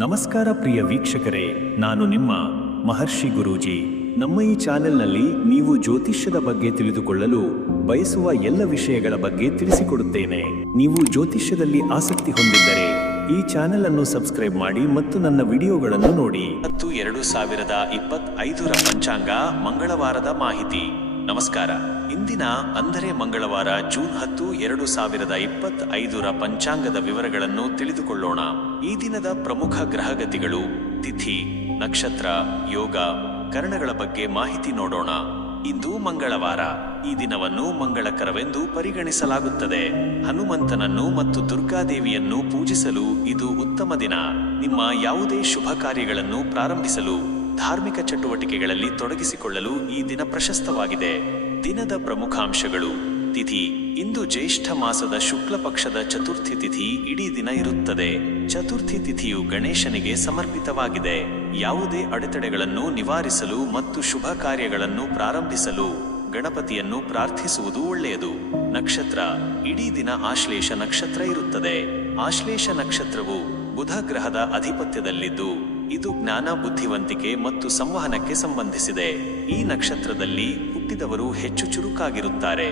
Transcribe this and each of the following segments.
ನಮಸ್ಕಾರ ಪ್ರಿಯ ವೀಕ್ಷಕರೇ, ನಾನು ನಿಮ್ಮ ಮಹರ್ಷಿ ಗುರೂಜಿ. ನಮ್ಮ ಈ ಚಾನೆಲ್ನಲ್ಲಿ ನೀವು ಜ್ಯೋತಿಷ್ಯದ ಬಗ್ಗೆ ತಿಳಿದುಕೊಳ್ಳಲು ಬಯಸುವ ಎಲ್ಲ ವಿಷಯಗಳ ಬಗ್ಗೆ ತಿಳಿಸಿಕೊಡುತ್ತೇನೆ. ನೀವು ಜ್ಯೋತಿಷ್ಯದಲ್ಲಿ ಆಸಕ್ತಿ ಹೊಂದಿದ್ದರೆ ಈ ಚಾನೆಲ್ ಅನ್ನು ಸಬ್ಸ್ಕ್ರೈಬ್ ಮಾಡಿ ಮತ್ತು ನನ್ನ ವಿಡಿಯೋಗಳನ್ನು ನೋಡಿ. 2025 ಪಂಚಾಂಗ ಮಂಗಳವಾರದ ಮಾಹಿತಿ. ನಮಸ್ಕಾರ. ಇಂದಿನ ಅಂದರೆ ಮಂಗಳವಾರ ಜೂನ್ 10, 2025 ಪಂಚಾಂಗದ ವಿವರಗಳನ್ನು ತಿಳಿದುಕೊಳ್ಳೋಣ. ಈ ದಿನದ ಪ್ರಮುಖ ಗ್ರಹಗತಿಗಳು, ತಿಥಿ, ನಕ್ಷತ್ರ, ಯೋಗ, ಕರಣಗಳ ಬಗ್ಗೆ ಮಾಹಿತಿ ನೋಡೋಣ. ಇಂದು ಮಂಗಳವಾರ. ಈ ದಿನವನ್ನು ಮಂಗಳಕರವೆಂದು ಪರಿಗಣಿಸಲಾಗುತ್ತದೆ. ಹನುಮಂತನನ್ನು ಮತ್ತು ದುರ್ಗಾದೇವಿಯನ್ನು ಪೂಜಿಸಲು ಇದು ಉತ್ತಮ ದಿನ. ನಿಮ್ಮ ಯಾವುದೇ ಶುಭ ಕಾರ್ಯಗಳನ್ನು ಪ್ರಾರಂಭಿಸಲು, ಧಾರ್ಮಿಕ ಚಟುವಟಿಕೆಗಳಲ್ಲಿ ತೊಡಗಿಸಿಕೊಳ್ಳಲು ಈ ದಿನ ಪ್ರಶಸ್ತವಾಗಿದೆ. ದಿನದ ಪ್ರಮುಖ ಅಂಶಗಳು. ತಿಥಿ. ಇಂದು ಜ್ಯೇಷ್ಠ ಮಾಸದ ಶುಕ್ಲ ಪಕ್ಷದ ಚತುರ್ಥಿ ತಿಥಿ ಇಡೀ ದಿನ ಇರುತ್ತದೆ. ಚತುರ್ಥಿ ತಿಥಿಯು ಗಣೇಶನಿಗೆ ಸಮರ್ಪಿತವಾಗಿದೆ. ಯಾವುದೇ ಅಡೆತಡೆಗಳನ್ನು ನಿವಾರಿಸಲು ಮತ್ತು ಶುಭ ಕಾರ್ಯಗಳನ್ನು ಪ್ರಾರಂಭಿಸಲು ಗಣಪತಿಯನ್ನು ಪ್ರಾರ್ಥಿಸುವುದು ಒಳ್ಳೆಯದು. ನಕ್ಷತ್ರ. ಇಡೀ ದಿನ ಆಶ್ಲೇಷ ನಕ್ಷತ್ರ ಇರುತ್ತದೆ. ಆಶ್ಲೇಷ ನಕ್ಷತ್ರವು ಬುಧ ಗ್ರಹದ ಅಧಿಪತ್ಯದಲ್ಲಿದ್ದು ಇದು ಜ್ಞಾನ, ಬುದ್ಧಿವಂತಿಕೆ ಮತ್ತು ಸಂವಹನಕ್ಕೆ ಸಂಬಂಧಿಸಿದೆ. ಈ ನಕ್ಷತ್ರದಲ್ಲಿ ಹುಟ್ಟಿದವರು ಹೆಚ್ಚು ಚುರುಕಾಗಿರುತ್ತಾರೆ.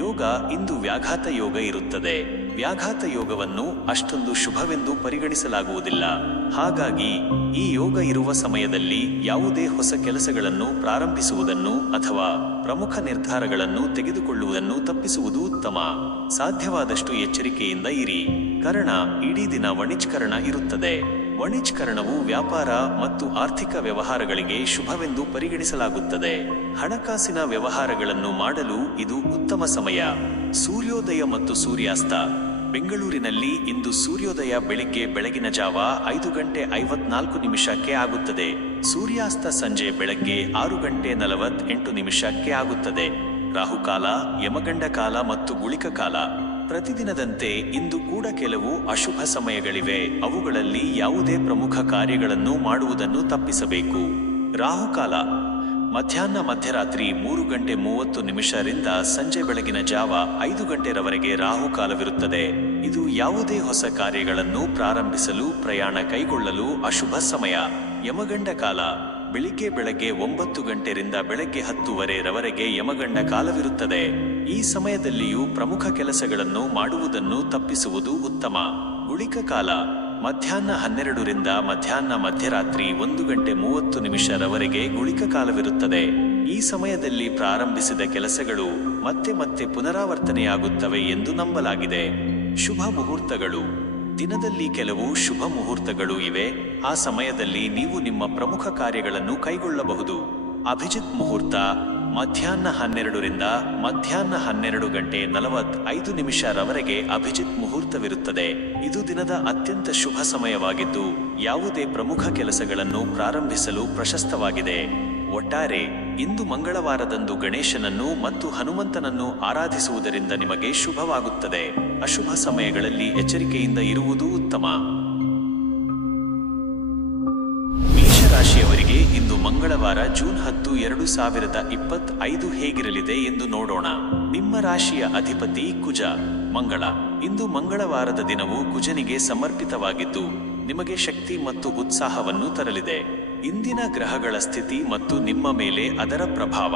ಯೋಗ. ಇಂದು ವ್ಯಾಘಾತ ಯೋಗ ಇರುತ್ತದೆ. ವ್ಯಾಘಾತ ಯೋಗವನ್ನು ಅಷ್ಟೊಂದು ಶುಭವೆಂದು ಪರಿಗಣಿಸಲಾಗುವುದಿಲ್ಲ. ಹಾಗಾಗಿ ಈ ಯೋಗ ಇರುವ ಸಮಯದಲ್ಲಿ ಯಾವುದೇ ಹೊಸ ಕೆಲಸಗಳನ್ನು ಪ್ರಾರಂಭಿಸುವುದನ್ನು ಅಥವಾ ಪ್ರಮುಖ ನಿರ್ಧಾರಗಳನ್ನು ತೆಗೆದುಕೊಳ್ಳುವುದನ್ನು ತಪ್ಪಿಸುವುದು ಉತ್ತಮ. ಸಾಧ್ಯವಾದಷ್ಟು ಎಚ್ಚರಿಕೆಯಿಂದ ಇರಿ. ಕರಣ. ಇಡೀ ದಿನ ವಣಿಜ್ಕರಣ ಇರುತ್ತದೆ. ವಣಿಜ್ಕರಣವು ವ್ಯಾಪಾರ ಮತ್ತು ಆರ್ಥಿಕ ವ್ಯವಹಾರಗಳಿಗೆ ಶುಭವೆಂದು ಪರಿಗಣಿಸಲಾಗುತ್ತದೆ. ಹಣಕಾಸಿನ ವ್ಯವಹಾರಗಳನ್ನು ಮಾಡಲು ಇದು ಉತ್ತಮ ಸಮಯ. ಸೂರ್ಯೋದಯ ಮತ್ತು ಸೂರ್ಯಾಸ್ತ. ಬೆಂಗಳೂರಿನಲ್ಲಿ ಇಂದು ಸೂರ್ಯೋದಯ ಬೆಳಗಿನ ಜಾವ 5:54 ಆಗುತ್ತದೆ. ಸೂರ್ಯಾಸ್ತ ಸಂಜೆ ಬೆಳಗ್ಗೆ 6:48 ಆಗುತ್ತದೆ. ರಾಹುಕಾಲ, ಯಮಗಂಡ ಕಾಲ ಮತ್ತು ಗುಳಿಕ ಕಾಲ. ಪ್ರತಿದಿನದಂತೆ ಇಂದು ಕೂಡ ಕೆಲವು ಅಶುಭ ಸಮಯಗಳಿವೆ. ಅವುಗಳಲ್ಲಿ ಯಾವುದೇ ಪ್ರಮುಖ ಕಾರ್ಯಗಳನ್ನು ಮಾಡುವುದನ್ನು ತಪ್ಪಿಸಬೇಕು. ರಾಹುಕಾಲ ಮಧ್ಯರಾತ್ರಿ 3:30 ರಿಂದ ಸಂಜೆ ಬೆಳಗಿನ ಜಾವ 5 ಗಂಟೆರವರೆಗೆ ರಾಹುಕಾಲವಿರುತ್ತದೆ. ಇದು ಯಾವುದೇ ಹೊಸ ಕಾರ್ಯಗಳನ್ನು ಪ್ರಾರಂಭಿಸಲು, ಪ್ರಯಾಣ ಕೈಗೊಳ್ಳಲು ಅಶುಭ ಸಮಯ. ಯಮಗಂಡ ಕಾಲ ಬೆಳಗ್ಗೆ 9 ರಿಂದ ಬೆಳಗ್ಗೆ 10 ಯಮಗಂಡ ಕಾಲವಿರುತ್ತದೆ. ಈ ಸಮಯದಲ್ಲಿಯೂ ಪ್ರಮುಖ ಕೆಲಸಗಳನ್ನು ಮಾಡುವುದನ್ನು ತಪ್ಪಿಸುವುದು ಉತ್ತಮ. ಗುಳಿಕ ಕಾಲ ಮಧ್ಯಾಹ್ನ 12 ರಿಂದ ಮಧ್ಯರಾತ್ರಿ 1:30 ಗುಳಿಕ ಕಾಲವಿರುತ್ತದೆ. ಈ ಸಮಯದಲ್ಲಿ ಪ್ರಾರಂಭಿಸಿದ ಕೆಲಸಗಳು ಮತ್ತೆ ಪುನರಾವರ್ತನೆಯಾಗುತ್ತವೆ ಎಂದು ನಂಬಲಾಗಿದೆ. ಶುಭ ಮುಹೂರ್ತಗಳು. ದಿನದಲ್ಲಿ ಕೆಲವು ಶುಭ ಮುಹೂರ್ತಗಳು ಇವೆ. ಆ ಸಮಯದಲ್ಲಿ ನೀವು ನಿಮ್ಮ ಪ್ರಮುಖ ಕಾರ್ಯಗಳನ್ನು ಕೈಗೊಳ್ಳಬಹುದು. ಅಭಿಜಿತ್ ಮುಹೂರ್ತ ಮಧ್ಯಾಹ್ನ 12 ರಿಂದ 12:45 ಅಭಿಜಿತ್ ಮುಹೂರ್ತವಿರುತ್ತದೆ. ಇದು ದಿನದ ಅತ್ಯಂತ ಶುಭ ಸಮಯವಾಗಿದ್ದು ಯಾವುದೇ ಪ್ರಮುಖ ಕೆಲಸಗಳನ್ನು ಪ್ರಾರಂಭಿಸಲು ಪ್ರಶಸ್ತವಾಗಿದೆ. ಒಟ್ಟಾರೆ ಇಂದು ಮಂಗಳವಾರದಂದು ಗಣೇಶನನ್ನು ಮತ್ತು ಹನುಮಂತನನ್ನು ಆರಾಧಿಸುವುದರಿಂದ ನಿಮಗೆ ಶುಭವಾಗುತ್ತದೆ. ಅಶುಭ ಸಮಯಗಳಲ್ಲಿ ಎಚ್ಚರಿಕೆಯಿಂದ ಇರುವುದು ಉತ್ತಮ. ಮೇಷರಾಶಿಯವರಿಗೆ ಇಂದು ಮಂಗಳವಾರ ಜೂನ್ 10, 2025 ಹೇಗಿರಲಿದೆ ಎಂದು ನೋಡೋಣ. ನಿಮ್ಮ ರಾಶಿಯ ಅಧಿಪತಿ ಕುಜ. ಮಂಗಳ. ಇಂದು ಮಂಗಳವಾರದ ದಿನವು ಕುಜನಿಗೆ ಸಮರ್ಪಿತವಾಗಿದ್ದು ನಿಮಗೆ ಶಕ್ತಿ ಮತ್ತು ಉತ್ಸಾಹವನ್ನು ತರಲಿದೆ. ಇಂದಿನ ಗ್ರಹಗಳ ಸ್ಥಿತಿ ಮತ್ತು ನಿಮ್ಮ ಮೇಲೆ ಅದರ ಪ್ರಭಾವ.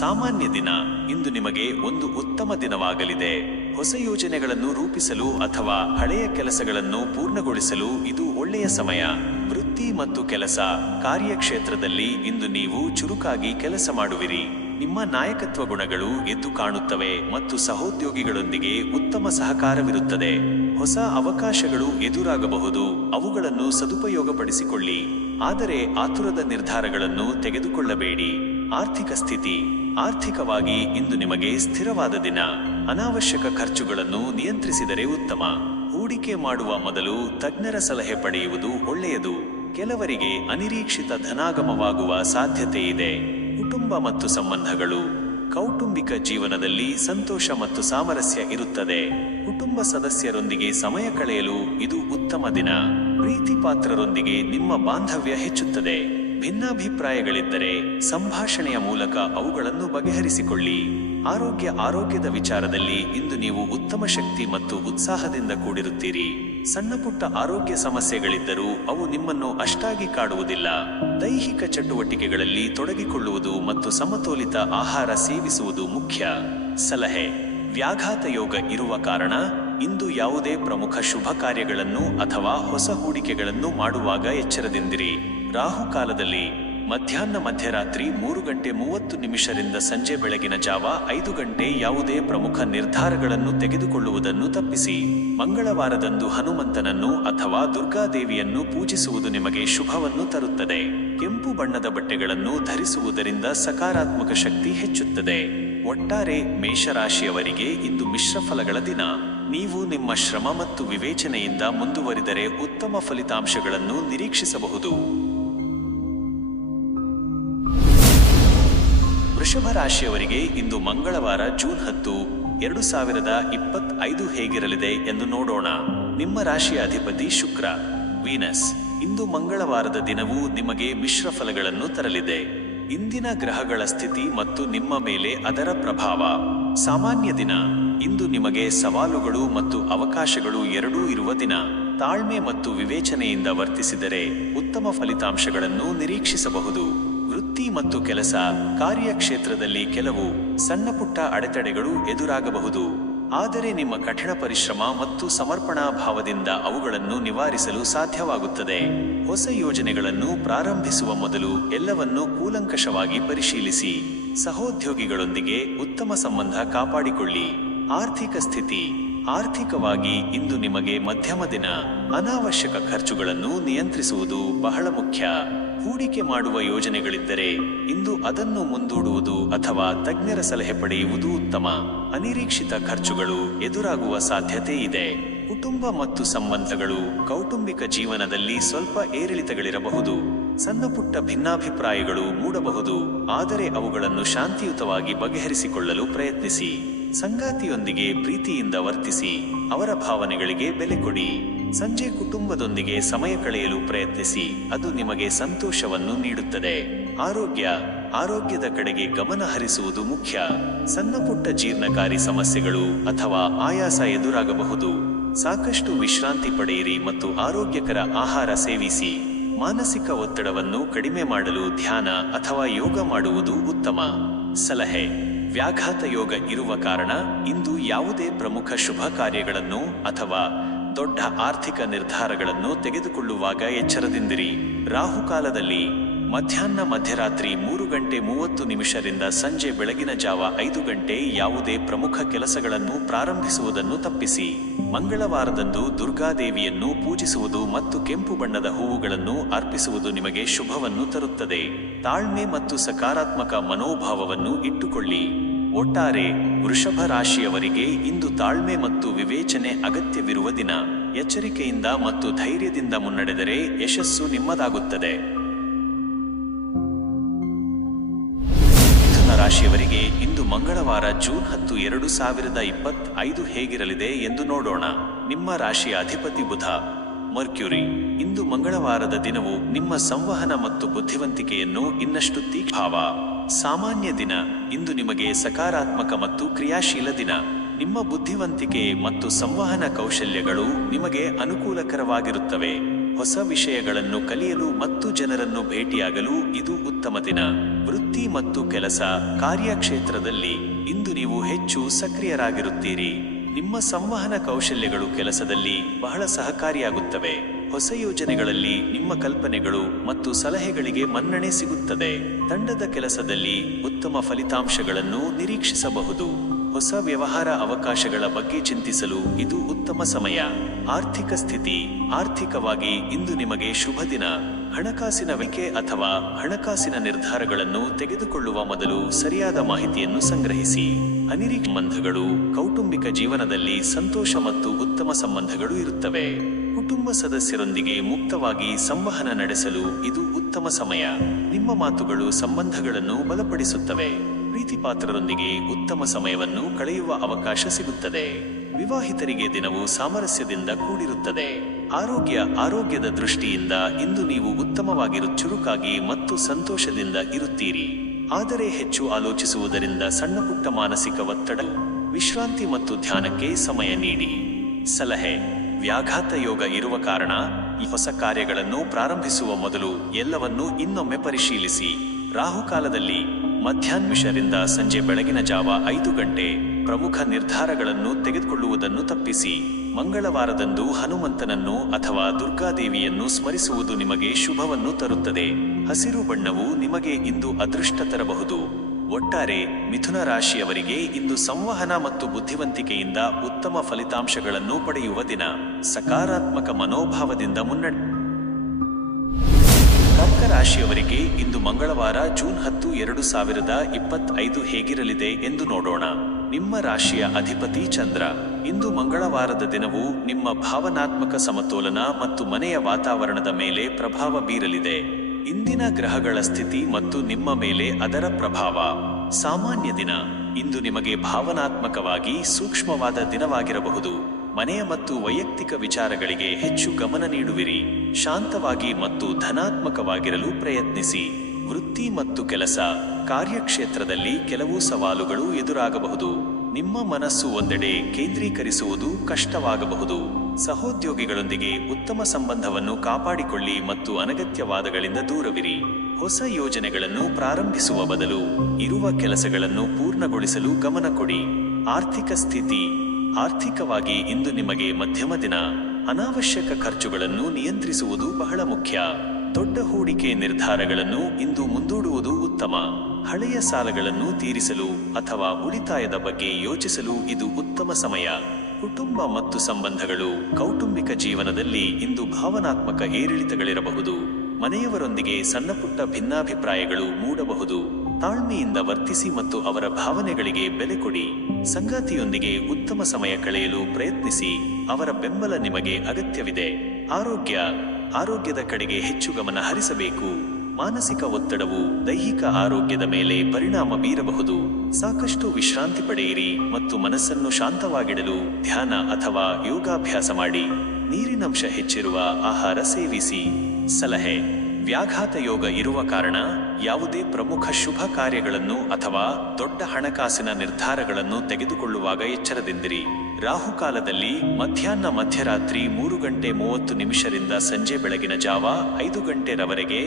ಸಾಮಾನ್ಯ ದಿನ. ಇಂದು ನಿಮಗೆ ಒಂದು ಉತ್ತಮ ದಿನವಾಗಲಿದೆ. ಹೊಸ ಯೋಜನೆಗಳನ್ನು ರೂಪಿಸಲು ಅಥವಾ ಹಳೆಯ ಕೆಲಸಗಳನ್ನು ಪೂರ್ಣಗೊಳಿಸಲು ಇದು ಒಳ್ಳೆಯ ಸಮಯ. ವೃತ್ತಿ ಮತ್ತು ಕೆಲಸ. ಕಾರ್ಯಕ್ಷೇತ್ರದಲ್ಲಿ ಇಂದು ನೀವು ಚುರುಕಾಗಿ ಕೆಲಸ ಮಾಡುವಿರಿ. ನಿಮ್ಮ ನಾಯಕತ್ವ ಗುಣಗಳು ಎದ್ದು ಕಾಣುತ್ತವೆ ಮತ್ತು ಸಹೋದ್ಯೋಗಿಗಳೊಂದಿಗೆ ಉತ್ತಮ ಸಹಕಾರವಿರುತ್ತದೆ. ಹೊಸ ಅವಕಾಶಗಳು ಎದುರಾಗಬಹುದು. ಅವುಗಳನ್ನು ಸದುಪಯೋಗಪಡಿಸಿಕೊಳ್ಳಿ. ಆದರೆ ಆತುರದ ನಿರ್ಧಾರಗಳನ್ನು ತೆಗೆದುಕೊಳ್ಳಬೇಡಿ. ಆರ್ಥಿಕ ಸ್ಥಿತಿ. ಆರ್ಥಿಕವಾಗಿ ಇಂದು ನಿಮಗೆ ಸ್ಥಿರವಾದ ದಿನ. ಅನಾವಶ್ಯಕ ಖರ್ಚುಗಳನ್ನು ನಿಯಂತ್ರಿಸಿದರೆ ಉತ್ತಮ. ಹೂಡಿಕೆ ಮಾಡುವ ಮೊದಲು ತಜ್ಞರ ಸಲಹೆ ಪಡೆಯುವುದು ಒಳ್ಳೆಯದು. ಕೆಲವರಿಗೆ ಅನಿರೀಕ್ಷಿತ ಧನಾಗಮವಾಗುವ ಸಾಧ್ಯತೆ ಇದೆ. ಕುಟುಂಬ ಮತ್ತು ಸಂಬಂಧಗಳು. ಕೌಟುಂಬಿಕ ಜೀವನದಲ್ಲಿ ಸಂತೋಷ ಮತ್ತು ಸಾಮರಸ್ಯ ಇರುತ್ತದೆ. ಕುಟುಂಬ ಸದಸ್ಯರೊಂದಿಗೆ ಸಮಯ ಕಳೆಯಲು ಇದು ಉತ್ತಮ ದಿನ. ಪ್ರೀತಿ ಪಾತ್ರರೊಂದಿಗೆ ನಿಮ್ಮ ಬಾಂಧವ್ಯ ಹೆಚ್ಚುತ್ತದೆ. ಭಿನ್ನಾಭಿಪ್ರಾಯಗಳಿದ್ದರೆ ಸಂಭಾಷಣೆಯ ಮೂಲಕ ಅವುಗಳನ್ನು ಬಗೆಹರಿಸಿಕೊಳ್ಳಿ. ಆರೋಗ್ಯದ ವಿಚಾರದಲ್ಲಿ ಇಂದು ನೀವು ಉತ್ತಮ ಶಕ್ತಿ ಮತ್ತು ಉತ್ಸಾಹದಿಂದ ಕೂಡಿರುತ್ತೀರಿ. ಸಣ್ಣ ಪುಟ್ಟ ಆರೋಗ್ಯ ಸಮಸ್ಯೆಗಳಿದ್ದರೂ ಅವು ನಿಮ್ಮನ್ನು ಅಷ್ಟಾಗಿ ಕಾಡುವುದಿಲ್ಲ. ದೈಹಿಕ ಚಟುವಟಿಕೆಗಳಲ್ಲಿ ತೊಡಗಿಕೊಳ್ಳುವುದು ಮತ್ತು ಸಮತೋಲಿತ ಆಹಾರ ಸೇವಿಸುವುದು ಮುಖ್ಯ. ಸಲಹೆ: ವ್ಯಾಘಾತ ಯೋಗ ಇರುವ ಕಾರಣ ಇಂದು ಯಾವುದೇ ಪ್ರಮುಖ ಶುಭ ಕಾರ್ಯಗಳನ್ನು ಅಥವಾ ಹೊಸ ಹೂಡಿಕೆಗಳನ್ನು ಮಾಡುವಾಗ ಎಚ್ಚರದಿಂದಿರಿ. ರಾಹುಕಾಲದಲ್ಲಿ ಮಧ್ಯರಾತ್ರಿ 3:30 ಸಂಜೆ ಬೆಳಗಿನ ಜಾವ 5 ಗಂಟೆ ಯಾವುದೇ ಪ್ರಮುಖ ನಿರ್ಧಾರಗಳನ್ನು ತೆಗೆದುಕೊಳ್ಳುವುದನ್ನು ತಪ್ಪಿಸಿ. ಮಂಗಳವಾರದಂದು ಹನುಮಂತನನ್ನು ಅಥವಾ ದುರ್ಗಾದೇವಿಯನ್ನು ಪೂಜಿಸುವುದು ನಿಮಗೆ ಶುಭವನ್ನು ತರುತ್ತದೆ. ಕೆಂಪು ಬಣ್ಣದ ಬಟ್ಟೆಗಳನ್ನು ಧರಿಸುವುದರಿಂದ ಸಕಾರಾತ್ಮಕ ಶಕ್ತಿ ಹೆಚ್ಚುತ್ತದೆ. ಒಟ್ಟಾರೆ ಮೇಷರಾಶಿಯವರಿಗೆ ಇಂದು ಮಿಶ್ರ ಫಲಗಳ ದಿನ. ನೀವು ನಿಮ್ಮ ಶ್ರಮ ಮತ್ತು ವಿವೇಚನೆಯಿಂದ ಮುಂದುವರಿದರೆ ಉತ್ತಮ ಫಲಿತಾಂಶಗಳನ್ನು ನಿರೀಕ್ಷಿಸಬಹುದು. ವೃಷಭ ರಾಶಿಯವರಿಗೆ ಇಂದು ಮಂಗಳವಾರ ಜೂನ್ 10, 2025 ಹೇಗಿರಲಿದೆ ಎಂದು ನೋಡೋಣ. ನಿಮ್ಮ ರಾಶಿಯ ಅಧಿಪತಿ ಶುಕ್ರ, ವೀನಸ್. ಇಂದು ಮಂಗಳವಾರದ ದಿನವು ನಿಮಗೆ ಮಿಶ್ರ ಫಲಗಳನ್ನು ತರಲಿದೆ. ಇಂದಿನ ಗ್ರಹಗಳ ಸ್ಥಿತಿ ಮತ್ತು ನಿಮ್ಮ ಮೇಲೆ ಅದರ ಪ್ರಭಾವ. ಸಾಮಾನ್ಯ ದಿನ. ಇಂದು ನಿಮಗೆ ಸವಾಲುಗಳು ಮತ್ತು ಅವಕಾಶಗಳು ಎರಡೂ ಇರುವ ದಿನ. ತಾಳ್ಮೆ ಮತ್ತು ವಿವೇಚನೆಯಿಂದ ವರ್ತಿಸಿದರೆ ಉತ್ತಮ ಫಲಿತಾಂಶಗಳನ್ನು ನಿರೀಕ್ಷಿಸಬಹುದು. ವೃತ್ತಿ ಮತ್ತು ಕೆಲಸ ಕಾರ್ಯಕ್ಷೇತ್ರದಲ್ಲಿ ಕೆಲವು ಸಣ್ಣ ಪುಟ್ಟ ಅಡೆತಡೆಗಳು ಎದುರಾಗಬಹುದು. ಆದರೆ ನಿಮ್ಮ ಕಠಿಣ ಪರಿಶ್ರಮ ಮತ್ತು ಸಮರ್ಪಣಾ ಭಾವದಿಂದ ಅವುಗಳನ್ನು ನಿವಾರಿಸಲು ಸಾಧ್ಯವಾಗುತ್ತದೆ. ಹೊಸ ಯೋಜನೆಗಳನ್ನು ಪ್ರಾರಂಭಿಸುವ ಮೊದಲು ಎಲ್ಲವನ್ನೂ ಕೂಲಂಕಷವಾಗಿ ಪರಿಶೀಲಿಸಿ. ಸಹೋದ್ಯೋಗಿಗಳೊಂದಿಗೆ ಉತ್ತಮ ಸಂಬಂಧ ಕಾಪಾಡಿಕೊಳ್ಳಿ. ಆರ್ಥಿಕ ಸ್ಥಿತಿ. ಆರ್ಥಿಕವಾಗಿ ಇಂದು ನಿಮಗೆ ಮಧ್ಯಮ ದಿನ. ಅನಾವಶ್ಯಕ ಖರ್ಚುಗಳನ್ನು ನಿಯಂತ್ರಿಸುವುದು ಬಹಳ ಮುಖ್ಯ. ಹೂಡಿಕೆ ಮಾಡುವ ಯೋಜನೆಗಳಿದ್ದರೆ ಇಂದು ಅದನ್ನು ಮುಂದೂಡುವುದು ಅಥವಾ ತಜ್ಞರ ಸಲಹೆ ಪಡೆಯುವುದು ಉತ್ತಮ. ಅನಿರೀಕ್ಷಿತ ಖರ್ಚುಗಳು ಎದುರಾಗುವ ಸಾಧ್ಯತೆ ಇದೆ. ಕುಟುಂಬ ಮತ್ತು ಸಂಬಂಧಗಳು. ಕೌಟುಂಬಿಕ ಜೀವನದಲ್ಲಿ ಸ್ವಲ್ಪ ಏರಿಳಿತಗಳಿರಬಹುದು. ಸಣ್ಣ ಪುಟ್ಟ ಭಿನ್ನಾಭಿಪ್ರಾಯಗಳು ಮೂಡಬಹುದು, ಆದರೆ ಅವುಗಳನ್ನು ಶಾಂತಿಯುತವಾಗಿ ಬಗೆಹರಿಸಿಕೊಳ್ಳಲು ಪ್ರಯತ್ನಿಸಿ. ಸಂಗಾತಿಯೊಂದಿಗೆ ಪ್ರೀತಿಯಿಂದ ವರ್ತಿಸಿ. ಅವರ ಭಾವನೆಗಳಿಗೆ ಬೆಲೆ ಕೊಡಿ. ಸಂಜೆ ಕುಟುಂಬದೊಂದಿಗೆ ಸಮಯ ಕಳೆಯಲು ಪ್ರಯತ್ನಿಸಿ, ಅದು ನಿಮಗೆ ಸಂತೋಷವನ್ನು ನೀಡುತ್ತದೆ. ಆರೋಗ್ಯದ ಕಡೆಗೆ ಗಮನ ಹರಿಸುವುದು ಮುಖ್ಯ. ಸಣ್ಣ ಪುಟ್ಟ ಜೀರ್ಣಕಾರಿ ಸಮಸ್ಯೆಗಳು ಅಥವಾ ಆಯಾಸ ಎದುರಾಗಬಹುದು. ಸಾಕಷ್ಟು ವಿಶ್ರಾಂತಿ ಪಡೆಯಿರಿ ಮತ್ತು ಆರೋಗ್ಯಕರ ಆಹಾರ ಸೇವಿಸಿ. ಮಾನಸಿಕ ಒತ್ತಡವನ್ನು ಕಡಿಮೆ ಮಾಡಲು ಧ್ಯಾನ ಅಥವಾ ಯೋಗ ಮಾಡುವುದು ಉತ್ತಮ. ಸಲಹೆ: ವ್ಯಾಘಾತ ಯೋಗ ಇರುವ ಕಾರಣ ಇಂದು ಯಾವುದೇ ಪ್ರಮುಖ ಶುಭ ಕಾರ್ಯಗಳನ್ನು ಅಥವಾ ದೊಡ್ಡ ಆರ್ಥಿಕ ನಿರ್ಧಾರಗಳನ್ನು ತೆಗೆದುಕೊಳ್ಳುವಾಗ ಎಚ್ಚರದಿಂದಿರಿ. ರಾಹುಕಾಲದಲ್ಲಿ ಮಧ್ಯರಾತ್ರಿ 3:30 ಸಂಜೆ ಬೆಳಗಿನ ಜಾವ 5 ಗಂಟೆ ಯಾವುದೇ ಪ್ರಮುಖ ಕೆಲಸಗಳನ್ನು ಪ್ರಾರಂಭಿಸುವುದನ್ನು ತಪ್ಪಿಸಿ. ಮಂಗಳವಾರದಂದು ದುರ್ಗಾದೇವಿಯನ್ನು ಪೂಜಿಸುವುದು ಮತ್ತು ಕೆಂಪು ಬಣ್ಣದ ಹೂವುಗಳನ್ನು ಅರ್ಪಿಸುವುದು ನಿಮಗೆ ಶುಭವನ್ನು ತರುತ್ತದೆ. ತಾಳ್ಮೆ ಮತ್ತು ಸಕಾರಾತ್ಮಕ ಮನೋಭಾವವನ್ನು ಇಟ್ಟುಕೊಳ್ಳಿ. ಒಟ್ಟಾರೆ ವೃಷಭ ರಾಶಿಯವರಿಗೆ ಇಂದು ತಾಳ್ಮೆ ಮತ್ತು ವಿವೇಚನೆ ಅಗತ್ಯವಿರುವ ದಿನ. ಎಚ್ಚರಿಕೆಯಿಂದ ಮತ್ತು ಧೈರ್ಯದಿಂದ ಮುನ್ನಡೆದರೆ ಯಶಸ್ಸು ನಿಮ್ಮದಾಗುತ್ತದೆ. ಮಿಥುನ ರಾಶಿಯವರಿಗೆ ಇಂದು ಮಂಗಳವಾರ ಜೂನ್ 10, 2025 ಹೇಗಿರಲಿದೆ ಎಂದು ನೋಡೋಣ. ನಿಮ್ಮ ರಾಶಿಯ ಅಧಿಪತಿ ಬುಧ, ಮರ್ಕ್ಯುರಿ. ಇಂದು ಮಂಗಳವಾರದ ದಿನವು ನಿಮ್ಮ ಸಂವಹನ ಮತ್ತು ಬುದ್ಧಿವಂತಿಕೆಯನ್ನು ಇನ್ನಷ್ಟು ತೀಕ್ಷ್ಣ. ಸಾಮಾನ್ಯ ದಿನ. ಇಂದು ನಿಮಗೆ ಸಕಾರಾತ್ಮಕ ಮತ್ತು ಕ್ರಿಯಾಶೀಲ ದಿನ. ನಿಮ್ಮ ಬುದ್ಧಿವಂತಿಕೆ ಮತ್ತು ಸಂವಹನ ಕೌಶಲ್ಯಗಳು ನಿಮಗೆ ಅನುಕೂಲಕರವಾಗಿರುತ್ತವೆ. ಹೊಸ ವಿಷಯಗಳನ್ನು ಕಲಿಯಲು ಮತ್ತು ಜನರನ್ನು ಭೇಟಿಯಾಗಲು ಇದು ಉತ್ತಮ ದಿನ. ವೃತ್ತಿ ಮತ್ತು ಕೆಲಸ ಕಾರ್ಯಕ್ಷೇತ್ರದಲ್ಲಿ ಇಂದು ನೀವು ಹೆಚ್ಚು ಸಕ್ರಿಯರಾಗಿರುತ್ತೀರಿ. ನಿಮ್ಮ ಸಂವಹನ ಕೌಶಲ್ಯಗಳು ಕೆಲಸದಲ್ಲಿ ಬಹಳ ಸಹಕಾರಿಯಾಗುತ್ತವೆ. ಹೊಸ ಯೋಜನೆಗಳಲ್ಲಿ ನಿಮ್ಮ ಕಲ್ಪನೆಗಳು ಮತ್ತು ಸಲಹೆಗಳಿಗೆ ಮನ್ನಣೆ ಸಿಗುತ್ತದೆ. ತಂಡದ ಕೆಲಸದಲ್ಲಿ ಉತ್ತಮ ಫಲಿತಾಂಶಗಳನ್ನು ನಿರೀಕ್ಷಿಸಬಹುದು. ಹೊಸ ವ್ಯವಹಾರ ಅವಕಾಶಗಳ ಬಗ್ಗೆ ಚಿಂತಿಸಲು ಇದು ಉತ್ತಮ ಸಮಯ. ಆರ್ಥಿಕ ಸ್ಥಿತಿ. ಆರ್ಥಿಕವಾಗಿ ಇಂದು ನಿಮಗೆ ಶುಭ ದಿನ. ಹಣಕಾಸಿನ ವೆಕೆ ಅಥವಾ ಹಣಕಾಸಿನ ನಿರ್ಧಾರಗಳನ್ನು ತೆಗೆದುಕೊಳ್ಳುವ ಮೊದಲು ಸರಿಯಾದ ಮಾಹಿತಿಯನ್ನು ಸಂಗ್ರಹಿಸಿ. ಅನಿರೀಕ್ಷಿತ ಸಂಬಂಧಗಳು. ಕೌಟುಂಬಿಕ ಜೀವನದಲ್ಲಿ ಸಂತೋಷ ಮತ್ತು ಉತ್ತಮ ಸಂಬಂಧಗಳು ಇರುತ್ತವೆ. ಕುಟುಂಬ ಸದಸ್ಯರೊಂದಿಗೆ ಮುಕ್ತವಾಗಿ ಸಂವಹನ ನಡೆಸಲು ಇದು ಉತ್ತಮ ಸಮಯ. ನಿಮ್ಮ ಮಾತುಗಳು ಸಂಬಂಧಗಳನ್ನು ಬಲಪಡಿಸುತ್ತವೆ. ಪ್ರೀತಿಪಾತ್ರರೊಂದಿಗೆ ಉತ್ತಮ ಸಮಯವನ್ನು ಕಳೆಯುವ ಅವಕಾಶ ಸಿಗುತ್ತದೆ. ವಿವಾಹಿತರಿಗೆ ದಿನವು ಸಾಮರಸ್ಯದಿಂದ ಕೂಡಿರುತ್ತದೆ. ಆರೋಗ್ಯದ ದೃಷ್ಟಿಯಿಂದ ಇಂದು ನೀವು ಉತ್ತಮವಾಗಿರು ಚುರುಕಾಗಿ ಮತ್ತು ಸಂತೋಷದಿಂದ ಇರುತ್ತೀರಿ. ಆದರೆ ಹೆಚ್ಚು ಆಲೋಚಿಸುವುದರಿಂದ ಸಣ್ಣ ಪುಟ್ಟ ಮಾನಸಿಕ ಒತ್ತಡ. ವಿಶ್ರಾಂತಿ ಮತ್ತು ಧ್ಯಾನಕ್ಕೆ ಸಮಯ ನೀಡಿ. ಸಲಹೆ: ವ್ಯಾಘಾತ ಯೋಗ ಇರುವ ಕಾರಣ ಈ ಹೊಸ ಕಾರ್ಯಗಳನ್ನು ಪ್ರಾರಂಭಿಸುವ ಮೊದಲು ಎಲ್ಲವನ್ನೂ ಇನ್ನೊಮ್ಮೆ ಪರಿಶೀಲಿಸಿ. ರಾಹುಕಾಲದಲ್ಲಿ ಮಧ್ಯಾಹ್ನ ಸಂಜೆ ಬೆಳಗಿನ ಜಾವ 5 ಗಂಟೆ ಪ್ರಮುಖ ನಿರ್ಧಾರಗಳನ್ನು ತೆಗೆದುಕೊಳ್ಳುವುದನ್ನು ತಪ್ಪಿಸಿ. ಮಂಗಳವಾರದಂದು ಹನುಮಂತನನ್ನು ಅಥವಾ ದುರ್ಗಾದೇವಿಯನ್ನು ಸ್ಮರಿಸುವುದು ನಿಮಗೆ ಶುಭವನ್ನು ತರುತ್ತದೆ. ಹಸಿರು ಬಣ್ಣವು ನಿಮಗೆ ಇಂದು ಅದೃಷ್ಟ ತರಬಹುದು. ಒಟ್ಟಾರೆ ಮಿಥುನ ರಾಶಿಯವರಿಗೆ ಇಂದು ಸಂವಹನ ಮತ್ತು ಬುದ್ಧಿವಂತಿಕೆಯಿಂದ ಉತ್ತಮ ಫಲಿತಾಂಶಗಳನ್ನು ಪಡೆಯುವ ದಿನ. ಸಕಾರಾತ್ಮಕ ಮನೋಭಾವದಿಂದ ಮುನ್ನಡೆ. ಕರ್ಕ ರಾಶಿಯವರಿಗೆ ಇಂದು ಮಂಗಳವಾರ ಜೂನ್ 10, 2025 ಹೇಗಿರಲಿದೆ ಎಂದು ನೋಡೋಣ. ನಿಮ್ಮ ರಾಶಿಯ ಅಧಿಪತಿ ಚಂದ್ರ. ಇಂದು ಮಂಗಳವಾರದ ದಿನವು ನಿಮ್ಮ ಭಾವನಾತ್ಮಕ ಸಮತೋಲನ ಮತ್ತು ಮನೆಯ ವಾತಾವರಣದ ಮೇಲೆ ಪ್ರಭಾವ ಬೀರಲಿದೆ. ಇಂದಿನ ಗ್ರಹಗಳ ಸ್ಥಿತಿ ಮತ್ತು ನಿಮ್ಮ ಮೇಲೆ ಅದರ ಪ್ರಭಾವ. ಸಾಮಾನ್ಯ ದಿನ. ಇಂದು ನಿಮಗೆ ಭಾವನಾತ್ಮಕವಾಗಿ ಸೂಕ್ಷ್ಮವಾದ ದಿನವಾಗಿರಬಹುದು. ಮನೆಯ ಮತ್ತು ವೈಯಕ್ತಿಕ ವಿಚಾರಗಳಿಗೆ ಹೆಚ್ಚು ಗಮನ ನೀಡುವಿರಿ. ಶಾಂತವಾಗಿ ಮತ್ತು ಧನಾತ್ಮಕವಾಗಿರಲು ಪ್ರಯತ್ನಿಸಿ. ವೃತ್ತಿ ಮತ್ತು ಕೆಲಸ. ಕಾರ್ಯಕ್ಷೇತ್ರದಲ್ಲಿ ಕೆಲವು ಸವಾಲುಗಳು ಎದುರಾಗಬಹುದು. ನಿಮ್ಮ ಮನಸ್ಸು ಒಂದೆಡೆ ಕೇಂದ್ರೀಕರಿಸುವುದು ಕಷ್ಟವಾಗಬಹುದು. ಸಹೋದ್ಯೋಗಿಗಳೊಂದಿಗೆ ಉತ್ತಮ ಸಂಬಂಧವನ್ನು ಕಾಪಾಡಿಕೊಳ್ಳಿ ಮತ್ತು ಅನಗತ್ಯವಾದಗಳಿಂದ ದೂರವಿರಿ. ಹೊಸ ಯೋಜನೆಗಳನ್ನು ಪ್ರಾರಂಭಿಸುವ ಬದಲು ಇರುವ ಕೆಲಸಗಳನ್ನು ಪೂರ್ಣಗೊಳಿಸಲು ಗಮನ ಕೊಡಿ. ಆರ್ಥಿಕ ಸ್ಥಿತಿ. ಆರ್ಥಿಕವಾಗಿ ಇಂದು ನಿಮಗೆ ಮಧ್ಯಮ ದಿನ. ಅನಾವಶ್ಯಕ ಖರ್ಚುಗಳನ್ನು ನಿಯಂತ್ರಿಸುವುದು ಬಹಳ ಮುಖ್ಯ. ದೊಡ್ಡ ಹೂಡಿಕೆ ನಿರ್ಧಾರಗಳನ್ನು ಇಂದು ಮುಂದೂಡುವುದು ಉತ್ತಮ. ಹಳೆಯ ಸಾಲಗಳನ್ನು ತೀರಿಸಲು ಅಥವಾ ಉಳಿತಾಯದ ಬಗ್ಗೆ ಯೋಚಿಸಲು ಇದು ಉತ್ತಮ ಸಮಯ. ಕುಟುಂಬ ಮತ್ತು ಸಂಬಂಧಗಳು. ಕೌಟುಂಬಿಕ ಜೀವನದಲ್ಲಿ ಇಂದು ಭಾವನಾತ್ಮಕ ಏರಿಳಿತಗಳಿರಬಹುದು. ಮನೆಯವರೊಂದಿಗೆ ಸಣ್ಣಪುಟ್ಟ ಭಿನ್ನಾಭಿಪ್ರಾಯಗಳು ಮೂಡಬಹುದು. ತಾಳ್ಮೆಯಿಂದ ವರ್ತಿಸಿ ಮತ್ತು ಅವರ ಭಾವನೆಗಳಿಗೆ ಬೆಲೆ ಕೊಡಿ. ಸಂಗಾತಿಯೊಂದಿಗೆ ಉತ್ತಮ ಸಮಯ ಕಳೆಯಲು ಪ್ರಯತ್ನಿಸಿ. ಅವರ ಬೆಂಬಲ ನಿಮಗೆ ಅಗತ್ಯವಿದೆ. ಆರೋಗ್ಯದ ಕಡೆಗೆ ಹೆಚ್ಚು ಗಮನ ಹರಿಸಬೇಕು. ಮಾನಸಿಕ ಒತ್ತಡವು ದೈಹಿಕ ಆರೋಗ್ಯದ ಮೇಲೆ ಪರಿಣಾಮ ಬೀರಬಹುದು. ಸಾಕಷ್ಟು ವಿಶ್ರಾಂತಿ ಪಡೆಯಿರಿ ಮತ್ತು ಮನಸ್ಸನ್ನು ಶಾಂತವಾಗಿಡಲು ಧ್ಯಾನ ಅಥವಾ ಯೋಗಾಭ್ಯಾಸ ಮಾಡಿ. ನೀರಿನಂಶ ಹೆಚ್ಚಿರುವ ಆಹಾರ ಸೇವಿಸಿ. ಸಲಹೆ. ವ್ಯಾಘಾತ ಯೋಗ ಇರುವ ಕಾರಣ ಯಾವುದೇ ಪ್ರಮುಖ ಶುಭ ಕಾರ್ಯಗಳನ್ನು ಅಥವಾ ದೊಡ್ಡ ಹಣಕಾಸಿನ ನಿರ್ಧಾರಗಳನ್ನು ತೆಗೆದುಕೊಳ್ಳುವಾಗ ಎಚ್ಚರದಿಂದಿರಿ. ರಾಹುಕಾಲದಲ್ಲಿ ಮಧ್ಯರಾತ್ರಿ 3:30 ಸಂಜೆ ಬೆಳಗಿನ ಜಾವ 5 ಗಂಟೆರವರೆಗೆ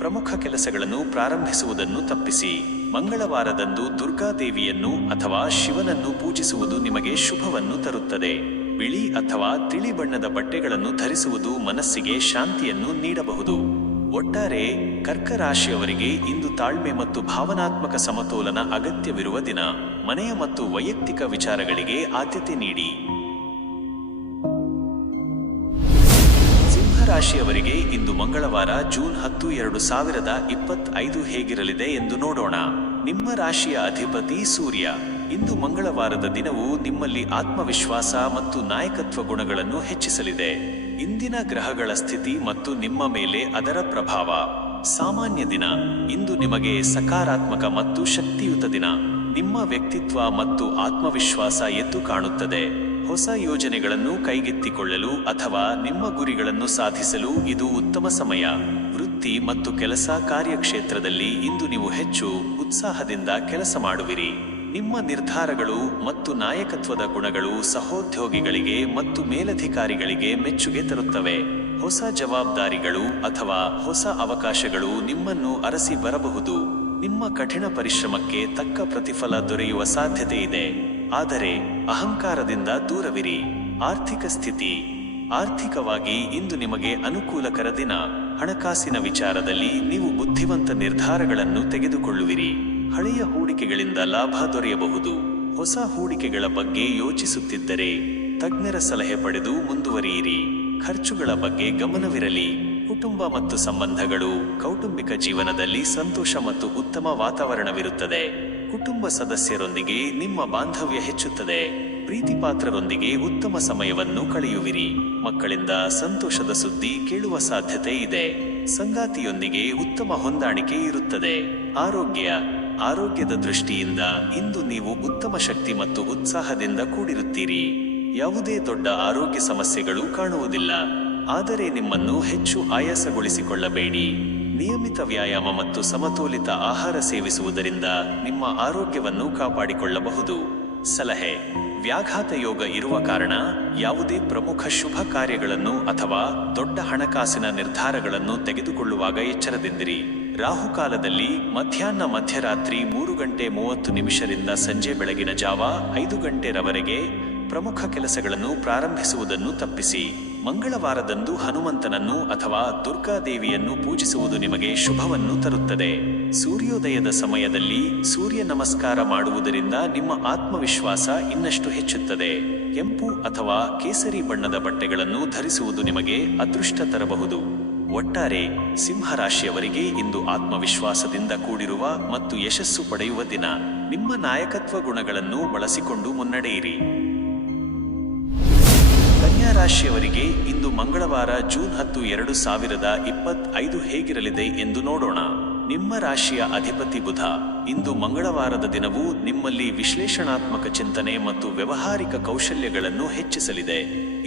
ಪ್ರಮುಖ ಕೆಲಸಗಳನ್ನು ಪ್ರಾರಂಭಿಸುವುದನ್ನು ತಪ್ಪಿಸಿ. ಮಂಗಳವಾರದಂದು ದುರ್ಗಾದೇವಿಯನ್ನು ಅಥವಾ ಶಿವನನ್ನು ಪೂಜಿಸುವುದು ನಿಮಗೆ ಶುಭವನ್ನು ತರುತ್ತದೆ. ಬಿಳಿ ಅಥವಾ ತಿಳಿ ಬಣ್ಣದ ಬಟ್ಟೆಗಳನ್ನು ಧರಿಸುವುದು ಮನಸ್ಸಿಗೆ ಶಾಂತಿಯನ್ನು ನೀಡಬಹುದು. ಒಟ್ಟಾರೆ ಕರ್ಕ ರಾಶಿಯವರಿಗೆ ಇಂದು ತಾಳ್ಮೆ ಮತ್ತು ಭಾವನಾತ್ಮಕ ಸಮತೋಲನ ಅಗತ್ಯವಿರುವ ದಿನ. ಮನೆಯ ಮತ್ತು ವೈಯಕ್ತಿಕ ವಿಚಾರಗಳಿಗೆ ಆದ್ಯತೆ ನೀಡಿ. ಸಿಂಹರಾಶಿಯವರಿಗೆ ಇಂದು ಮಂಗಳವಾರ ಜೂನ್ 10, 2025 ಹೇಗಿರಲಿದೆ ಎಂದು ನೋಡೋಣ. ನಿಮ್ಮ ರಾಶಿಯ ಅಧಿಪತಿ ಸೂರ್ಯ. ಇಂದು ಮಂಗಳವಾರದ ದಿನವು ನಿಮ್ಮಲ್ಲಿ ಆತ್ಮವಿಶ್ವಾಸ ಮತ್ತು ನಾಯಕತ್ವ ಗುಣಗಳನ್ನು ಹೆಚ್ಚಿಸಲಿದೆ. ಇಂದಿನ ಗ್ರಹಗಳ ಸ್ಥಿತಿ ಮತ್ತು ನಿಮ್ಮ ಮೇಲೆ ಅದರ ಪ್ರಭಾವ. ಸಾಮಾನ್ಯ ದಿನ. ಇಂದು ನಿಮಗೆ ಸಕಾರಾತ್ಮಕ ಮತ್ತು ಶಕ್ತಿಯುತ ದಿನ. ನಿಮ್ಮ ವ್ಯಕ್ತಿತ್ವ ಮತ್ತು ಆತ್ಮವಿಶ್ವಾಸ ಎದ್ದು ಕಾಣುತ್ತದೆ. ಹೊಸ ಯೋಜನೆಗಳನ್ನು ಕೈಗೆತ್ತಿಕೊಳ್ಳಲು ಅಥವಾ ನಿಮ್ಮ ಗುರಿಗಳನ್ನು ಸಾಧಿಸಲು ಇದು ಉತ್ತಮ ಸಮಯ. ವೃತ್ತಿ ಮತ್ತು ಕೆಲಸ ಕಾರ್ಯಕ್ಷೇತ್ರದಲ್ಲಿ ಇಂದು ನೀವು ಹೆಚ್ಚು ಉತ್ಸಾಹದಿಂದ ಕೆಲಸ ಮಾಡುವಿರಿ. ನಿಮ್ಮ ನಿರ್ಧಾರಗಳು ಮತ್ತು ನಾಯಕತ್ವದ ಗುಣಗಳು ಸಹೋದ್ಯೋಗಿಗಳಿಗೆ ಮತ್ತು ಮೇಲಧಿಕಾರಿಗಳಿಗೆ ಮೆಚ್ಚುಗೆ ತರುತ್ತವೆ. ಹೊಸ ಜವಾಬ್ದಾರಿಗಳು ಅಥವಾ ಹೊಸ ಅವಕಾಶಗಳು ನಿಮ್ಮನ್ನು ಅರಸಿ ಬರಬಹುದು. ನಿಮ್ಮ ಕಠಿಣ ಪರಿಶ್ರಮಕ್ಕೆ ತಕ್ಕ ಪ್ರತಿಫಲ ದೊರೆಯುವ ಸಾಧ್ಯತೆ ಇದೆ. ಆದರೆ ಅಹಂಕಾರದಿಂದ ದೂರವಿರಿ. ಆರ್ಥಿಕ ಸ್ಥಿತಿ. ಆರ್ಥಿಕವಾಗಿ ಇಂದು ನಿಮಗೆ ಅನುಕೂಲಕರ ದಿನ. ಹಣಕಾಸಿನ ವಿಚಾರದಲ್ಲಿ ನೀವು ಬುದ್ಧಿವಂತ ನಿರ್ಧಾರಗಳನ್ನು ತೆಗೆದುಕೊಳ್ಳುವಿರಿ. ಹಳೆಯ ಹೂಡಿಕೆಗಳಿಂದ ಲಾಭ ದೊರೆಯಬಹುದು. ಹೊಸ ಹೂಡಿಕೆಗಳ ಬಗ್ಗೆ ಯೋಚಿಸುತ್ತಿದ್ದರೆ ತಜ್ಞರ ಸಲಹೆ ಪಡೆದು ಮುಂದುವರಿಯಿರಿ. ಖರ್ಚುಗಳ ಬಗ್ಗೆ ಗಮನವಿರಲಿ. ಕುಟುಂಬ ಮತ್ತು ಸಂಬಂಧಗಳು. ಕೌಟುಂಬಿಕ ಜೀವನದಲ್ಲಿ ಸಂತೋಷ ಮತ್ತು ಉತ್ತಮ ವಾತಾವರಣವಿರುತ್ತದೆ. ಕುಟುಂಬ ಸದಸ್ಯರೊಂದಿಗೆ ನಿಮ್ಮ ಬಾಂಧವ್ಯ ಹೆಚ್ಚುತ್ತದೆ. ಪ್ರೀತಿಪಾತ್ರರೊಂದಿಗೆ ಉತ್ತಮ ಸಮಯವನ್ನು ಕಳೆಯುವಿರಿ. ಮಕ್ಕಳಿಂದ ಸಂತೋಷದ ಸುದ್ದಿ ಕೇಳುವ ಸಾಧ್ಯತೆ ಇದೆ. ಸಂಗಾತಿಯೊಂದಿಗೆ ಉತ್ತಮ ಹೊಂದಾಣಿಕೆ ಇರುತ್ತದೆ. ಆರೋಗ್ಯದ ದೃಷ್ಟಿಯಿಂದ ಇಂದು ನೀವು ಉತ್ತಮ ಶಕ್ತಿ ಮತ್ತು ಉತ್ಸಾಹದಿಂದ ಕೂಡಿರುತ್ತೀರಿ. ಯಾವುದೇ ದೊಡ್ಡ ಆರೋಗ್ಯ ಸಮಸ್ಯೆಗಳು ಕಾಣುವುದಿಲ್ಲ. ಆದರೆ ನಿಮ್ಮನ್ನು ಹೆಚ್ಚು ಆಯಾಸಗೊಳಿಸಿಕೊಳ್ಳಬೇಡಿ. ನಿಯಮಿತ ವ್ಯಾಯಾಮ ಮತ್ತು ಸಮತೋಲಿತ ಆಹಾರ ಸೇವಿಸುವುದರಿಂದ ನಿಮ್ಮ ಆರೋಗ್ಯವನ್ನು ಕಾಪಾಡಿಕೊಳ್ಳಬಹುದು. ಸಲಹೆ. ವ್ಯಾಘಾತ ಯೋಗ ಇರುವ ಕಾರಣ ಯಾವುದೇ ಪ್ರಮುಖ ಶುಭ ಕಾರ್ಯಗಳನ್ನು ಅಥವಾ ದೊಡ್ಡ ಹಣಕಾಸಿನ ನಿರ್ಧಾರಗಳನ್ನು ತೆಗೆದುಕೊಳ್ಳುವಾಗ ಎಚ್ಚರದಿಂದಿರಿ. ರಾಹುಕಾಲದಲ್ಲಿ ಮಧ್ಯಾಹ್ನ ಮಧ್ಯರಾತ್ರಿ 3:30 ಸಂಜೆ ಬೆಳಗಿನ ಜಾವ 5 ಪ್ರಮುಖ ಕೆಲಸಗಳನ್ನು ಪ್ರಾರಂಭಿಸುವುದನ್ನು ತಪ್ಪಿಸಿ. ಮಂಗಳವಾರದಂದು ಹನುಮಂತನನ್ನು ಅಥವಾ ದುರ್ಗಾದೇವಿಯನ್ನು ಪೂಜಿಸುವುದು ನಿಮಗೆ ಶುಭವನ್ನು ತರುತ್ತದೆ. ಸೂರ್ಯೋದಯದ ಸಮಯದಲ್ಲಿ ಸೂರ್ಯ ನಮಸ್ಕಾರ ಮಾಡುವುದರಿಂದ ನಿಮ್ಮ ಆತ್ಮವಿಶ್ವಾಸ ಇನ್ನಷ್ಟು ಹೆಚ್ಚುತ್ತದೆ. ಕೆಂಪು ಅಥವಾ ಕೇಸರಿ ಬಣ್ಣದ ಬಟ್ಟೆಗಳನ್ನು ಧರಿಸುವುದು ನಿಮಗೆ ಅದೃಷ್ಟ ತರಬಹುದು. ಒಟ್ಟಾರೆ ಸಿಂಹರಾಶಿಯವರಿಗೆ ಇಂದು ಆತ್ಮವಿಶ್ವಾಸದಿಂದ ಕೂಡಿರುವ ಮತ್ತು ಯಶಸ್ಸು ಪಡೆಯುವ ದಿನ. ನಿಮ್ಮ ನಾಯಕತ್ವ ಗುಣಗಳನ್ನು ಬಳಸಿಕೊಂಡು ಮುನ್ನಡೆಯಿರಿ. ಕನ್ಯಾ ರಾಶಿಯವರಿಗೆ ಇಂದು ಮಂಗಳವಾರ ಜೂನ್ 10, 2025 ಹೇಗಿರಲಿದೆ ಎಂದು ನೋಡೋಣ. ನಿಮ್ಮ ರಾಶಿಯ ಅಧಿಪತಿ ಬುಧ. ಇಂದು ಮಂಗಳವಾರದ ದಿನವು ನಿಮ್ಮಲ್ಲಿ ವಿಶ್ಲೇಷಣಾತ್ಮಕ ಚಿಂತನೆ ಮತ್ತು ವ್ಯವಹಾರಿಕ ಕೌಶಲ್ಯಗಳನ್ನು ಹೆಚ್ಚಿಸಲಿದೆ.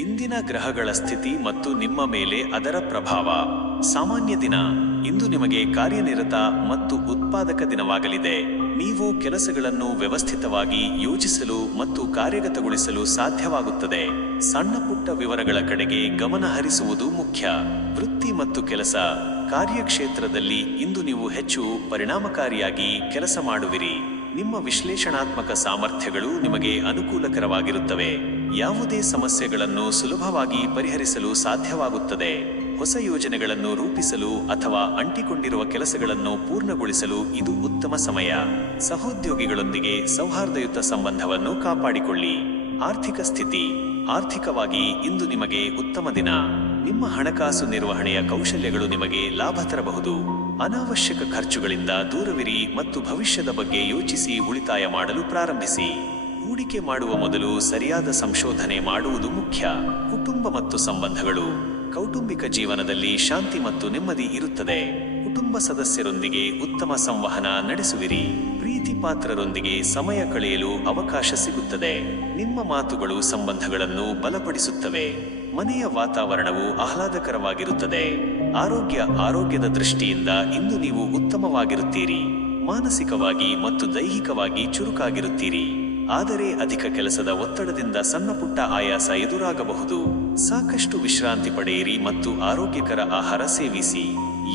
ಇಂದಿನ ಗ್ರಹಗಳ ಸ್ಥಿತಿ ಮತ್ತು ನಿಮ್ಮ ಮೇಲೆ ಅದರ ಪ್ರಭಾವ. ಸಾಮಾನ್ಯ ದಿನ. ಇಂದು ನಿಮಗೆ ಕಾರ್ಯನಿರತ ಮತ್ತು ಉತ್ಪಾದಕ ದಿನವಾಗಲಿದೆ. ನೀವು ಕೆಲಸಗಳನ್ನು ವ್ಯವಸ್ಥಿತವಾಗಿ ಯೋಜಿಸಲು ಮತ್ತು ಕಾರ್ಯಗತಗೊಳಿಸಲು ಸಾಧ್ಯವಾಗುತ್ತದೆ. ಸಣ್ಣ ಪುಟ್ಟ ವಿವರಗಳ ಕಡೆಗೆ ಗಮನ ಹರಿಸುವುದು ಮುಖ್ಯ. ವೃತ್ತಿ ಮತ್ತು ಕೆಲಸ. ಕಾರ್ಯಕ್ಷೇತ್ರದಲ್ಲಿ ಇಂದು ನೀವು ಹೆಚ್ಚು ಪರಿಣಾಮಕಾರಿಯಾಗಿ ಕೆಲಸ ಮಾಡುವಿರಿ. ನಿಮ್ಮ ವಿಶ್ಲೇಷಣಾತ್ಮಕ ಸಾಮರ್ಥ್ಯಗಳು ನಿಮಗೆ ಅನುಕೂಲಕರವಾಗಿರುತ್ತವೆ. ಯಾವುದೇ ಸಮಸ್ಯೆಗಳನ್ನು ಸುಲಭವಾಗಿ ಪರಿಹರಿಸಲು ಸಾಧ್ಯವಾಗುತ್ತದೆ. ಹೊಸ ಯೋಜನೆಗಳನ್ನು ರೂಪಿಸಲು ಅಥವಾ ಅಂಟಿಕೊಂಡಿರುವ ಕೆಲಸಗಳನ್ನು ಪೂರ್ಣಗೊಳಿಸಲು ಇದು ಉತ್ತಮ ಸಮಯ. ಸಹೋದ್ಯೋಗಿಗಳೊಂದಿಗೆ ಸೌಹಾರ್ದಯುತ ಸಂಬಂಧವನ್ನು ಕಾಪಾಡಿಕೊಳ್ಳಿ. ಆರ್ಥಿಕ ಸ್ಥಿತಿ. ಆರ್ಥಿಕವಾಗಿ ಇಂದು ನಿಮಗೆ ಉತ್ತಮ ದಿನ. ನಿಮ್ಮ ಹಣಕಾಸು ನಿರ್ವಹಣೆಯ ಕೌಶಲ್ಯಗಳು ನಿಮಗೆ ಲಾಭ ತರಬಹುದು. ಅನಾವಶ್ಯಕ ಖರ್ಚುಗಳಿಂದ ದೂರವಿರಿ ಮತ್ತು ಭವಿಷ್ಯದ ಬಗ್ಗೆ ಯೋಚಿಸಿ ಉಳಿತಾಯ ಮಾಡಲು ಪ್ರಾರಂಭಿಸಿ. ಹೂಡಿಕೆ ಮಾಡುವ ಮೊದಲು ಸರಿಯಾದ ಸಂಶೋಧನೆ ಮಾಡುವುದು ಮುಖ್ಯ. ಕುಟುಂಬ ಮತ್ತು ಸಂಬಂಧಗಳು. ಕೌಟುಂಬಿಕ ಜೀವನದಲ್ಲಿ ಶಾಂತಿ ಮತ್ತು ನೆಮ್ಮದಿ ಇರುತ್ತದೆ. ಕುಟುಂಬ ಸದಸ್ಯರೊಂದಿಗೆ ಉತ್ತಮ ಸಂವಹನ ನಡೆಸುವಿರಿ. ಪ್ರೀತಿ ಪಾತ್ರರೊಂದಿಗೆ ಸಮಯ ಕಳೆಯಲು ಅವಕಾಶ ಸಿಗುತ್ತದೆ. ನಿಮ್ಮ ಮಾತುಗಳು ಸಂಬಂಧಗಳನ್ನು ಬಲಪಡಿಸುತ್ತವೆ. ಮನೆಯ ವಾತಾವರಣವು ಆಹ್ಲಾದಕರವಾಗಿರುತ್ತದೆ. ಆರೋಗ್ಯದ ದೃಷ್ಟಿಯಿಂದ ಇಂದು ನೀವು ಉತ್ತಮವಾಗಿರುತ್ತೀರಿ. ಮಾನಸಿಕವಾಗಿ ಮತ್ತು ದೈಹಿಕವಾಗಿ ಚುರುಕಾಗಿರುತ್ತೀರಿ. ಆದರೆ ಅಧಿಕ ಕೆಲಸದ ಒತ್ತಡದಿಂದ ಸಣ್ಣಪುಟ್ಟ ಆಯಾಸ ಎದುರಾಗಬಹುದು. ಸಾಕಷ್ಟು ವಿಶ್ರಾಂತಿ ಪಡೆಯಿರಿ ಮತ್ತು ಆರೋಗ್ಯಕರ ಆಹಾರ ಸೇವಿಸಿ.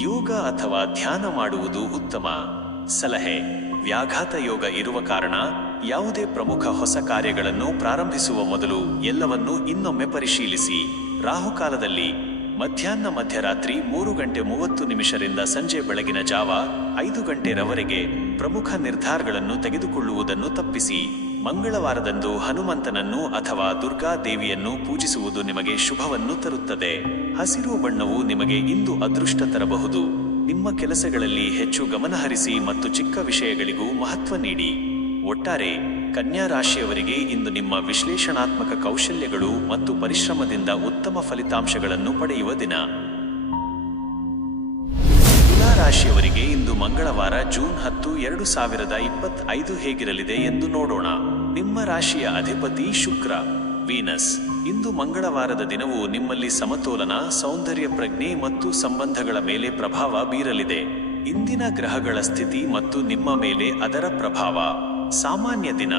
ಯೋಗ ಅಥವಾ ಧ್ಯಾನ ಮಾಡುವುದು ಉತ್ತಮ. ಸಲಹೆ. ವ್ಯಾಘಾತ ಯೋಗ ಇರುವ ಕಾರಣ ಯಾವುದೇ ಪ್ರಮುಖ ಹೊಸ ಕಾರ್ಯಗಳನ್ನು ಪ್ರಾರಂಭಿಸುವ ಮೊದಲು ಎಲ್ಲವನ್ನೂ ಇನ್ನೊಮ್ಮೆ ಪರಿಶೀಲಿಸಿ. ರಾಹುಕಾಲದಲ್ಲಿ ಮಧ್ಯರಾತ್ರಿ 3:30 ಸಂಜೆ ಬೆಳಗಿನ ಜಾವ 5 ಪ್ರಮುಖ ನಿರ್ಧಾರಗಳನ್ನು ತೆಗೆದುಕೊಳ್ಳುವುದನ್ನು ತಪ್ಪಿಸಿ. ಮಂಗಳವಾರದಂದು ಹನುಮಂತನನ್ನು ಅಥವಾ ದುರ್ಗಾ ದೇವಿಯನ್ನು ಪೂಜಿಸುವುದು ನಿಮಗೆ ಶುಭವನ್ನು ತರುತ್ತದೆ. ಹಸಿರು ಬಣ್ಣವು ನಿಮಗೆ ಇಂದು ಅದೃಷ್ಟ ತರಬಹುದು. ನಿಮ್ಮ ಕೆಲಸಗಳಲ್ಲಿ ಹೆಚ್ಚು ಗಮನಹರಿಸಿ ಮತ್ತು ಚಿಕ್ಕ ವಿಷಯಗಳಿಗೂ ಮಹತ್ವ ನೀಡಿ. ಒಟ್ಟಾರೆ ಕನ್ಯಾ ರಾಶಿಯವರಿಗೆ ಇಂದು ನಿಮ್ಮ ವಿಶ್ಲೇಷಣಾತ್ಮಕ ಕೌಶಲ್ಯಗಳು ಮತ್ತು ಪರಿಶ್ರಮದಿಂದ ಉತ್ತಮ ಫಲಿತಾಂಶಗಳನ್ನು ಪಡೆಯುವ ದಿನ. ತುಲಾ ರಾಶಿಯವರಿಗೆ ಇಂದು ಮಂಗಳವಾರ ಜೂನ್ 10, 2025 ಹೇಗಿರಲಿದೆ ಎಂದು ನೋಡೋಣ. ನಿಮ್ಮ ರಾಶಿಯ ಅಧಿಪತಿ ಶುಕ್ರ. ವೀನಸ್. ಇಂದು ಮಂಗಳವಾರದ ದಿನವು ನಿಮ್ಮಲ್ಲಿ ಸಮತೋಲನ, ಸೌಂದರ್ಯ ಪ್ರಜ್ಞೆ ಮತ್ತು ಸಂಬಂಧಗಳ ಮೇಲೆ ಪ್ರಭಾವ ಬೀರಲಿದೆ. ಇಂದಿನ ಗ್ರಹಗಳ ಸ್ಥಿತಿ ಮತ್ತು ನಿಮ್ಮ ಮೇಲೆ ಅದರ ಪ್ರಭಾವ. ಸಾಮಾನ್ಯ ದಿನ.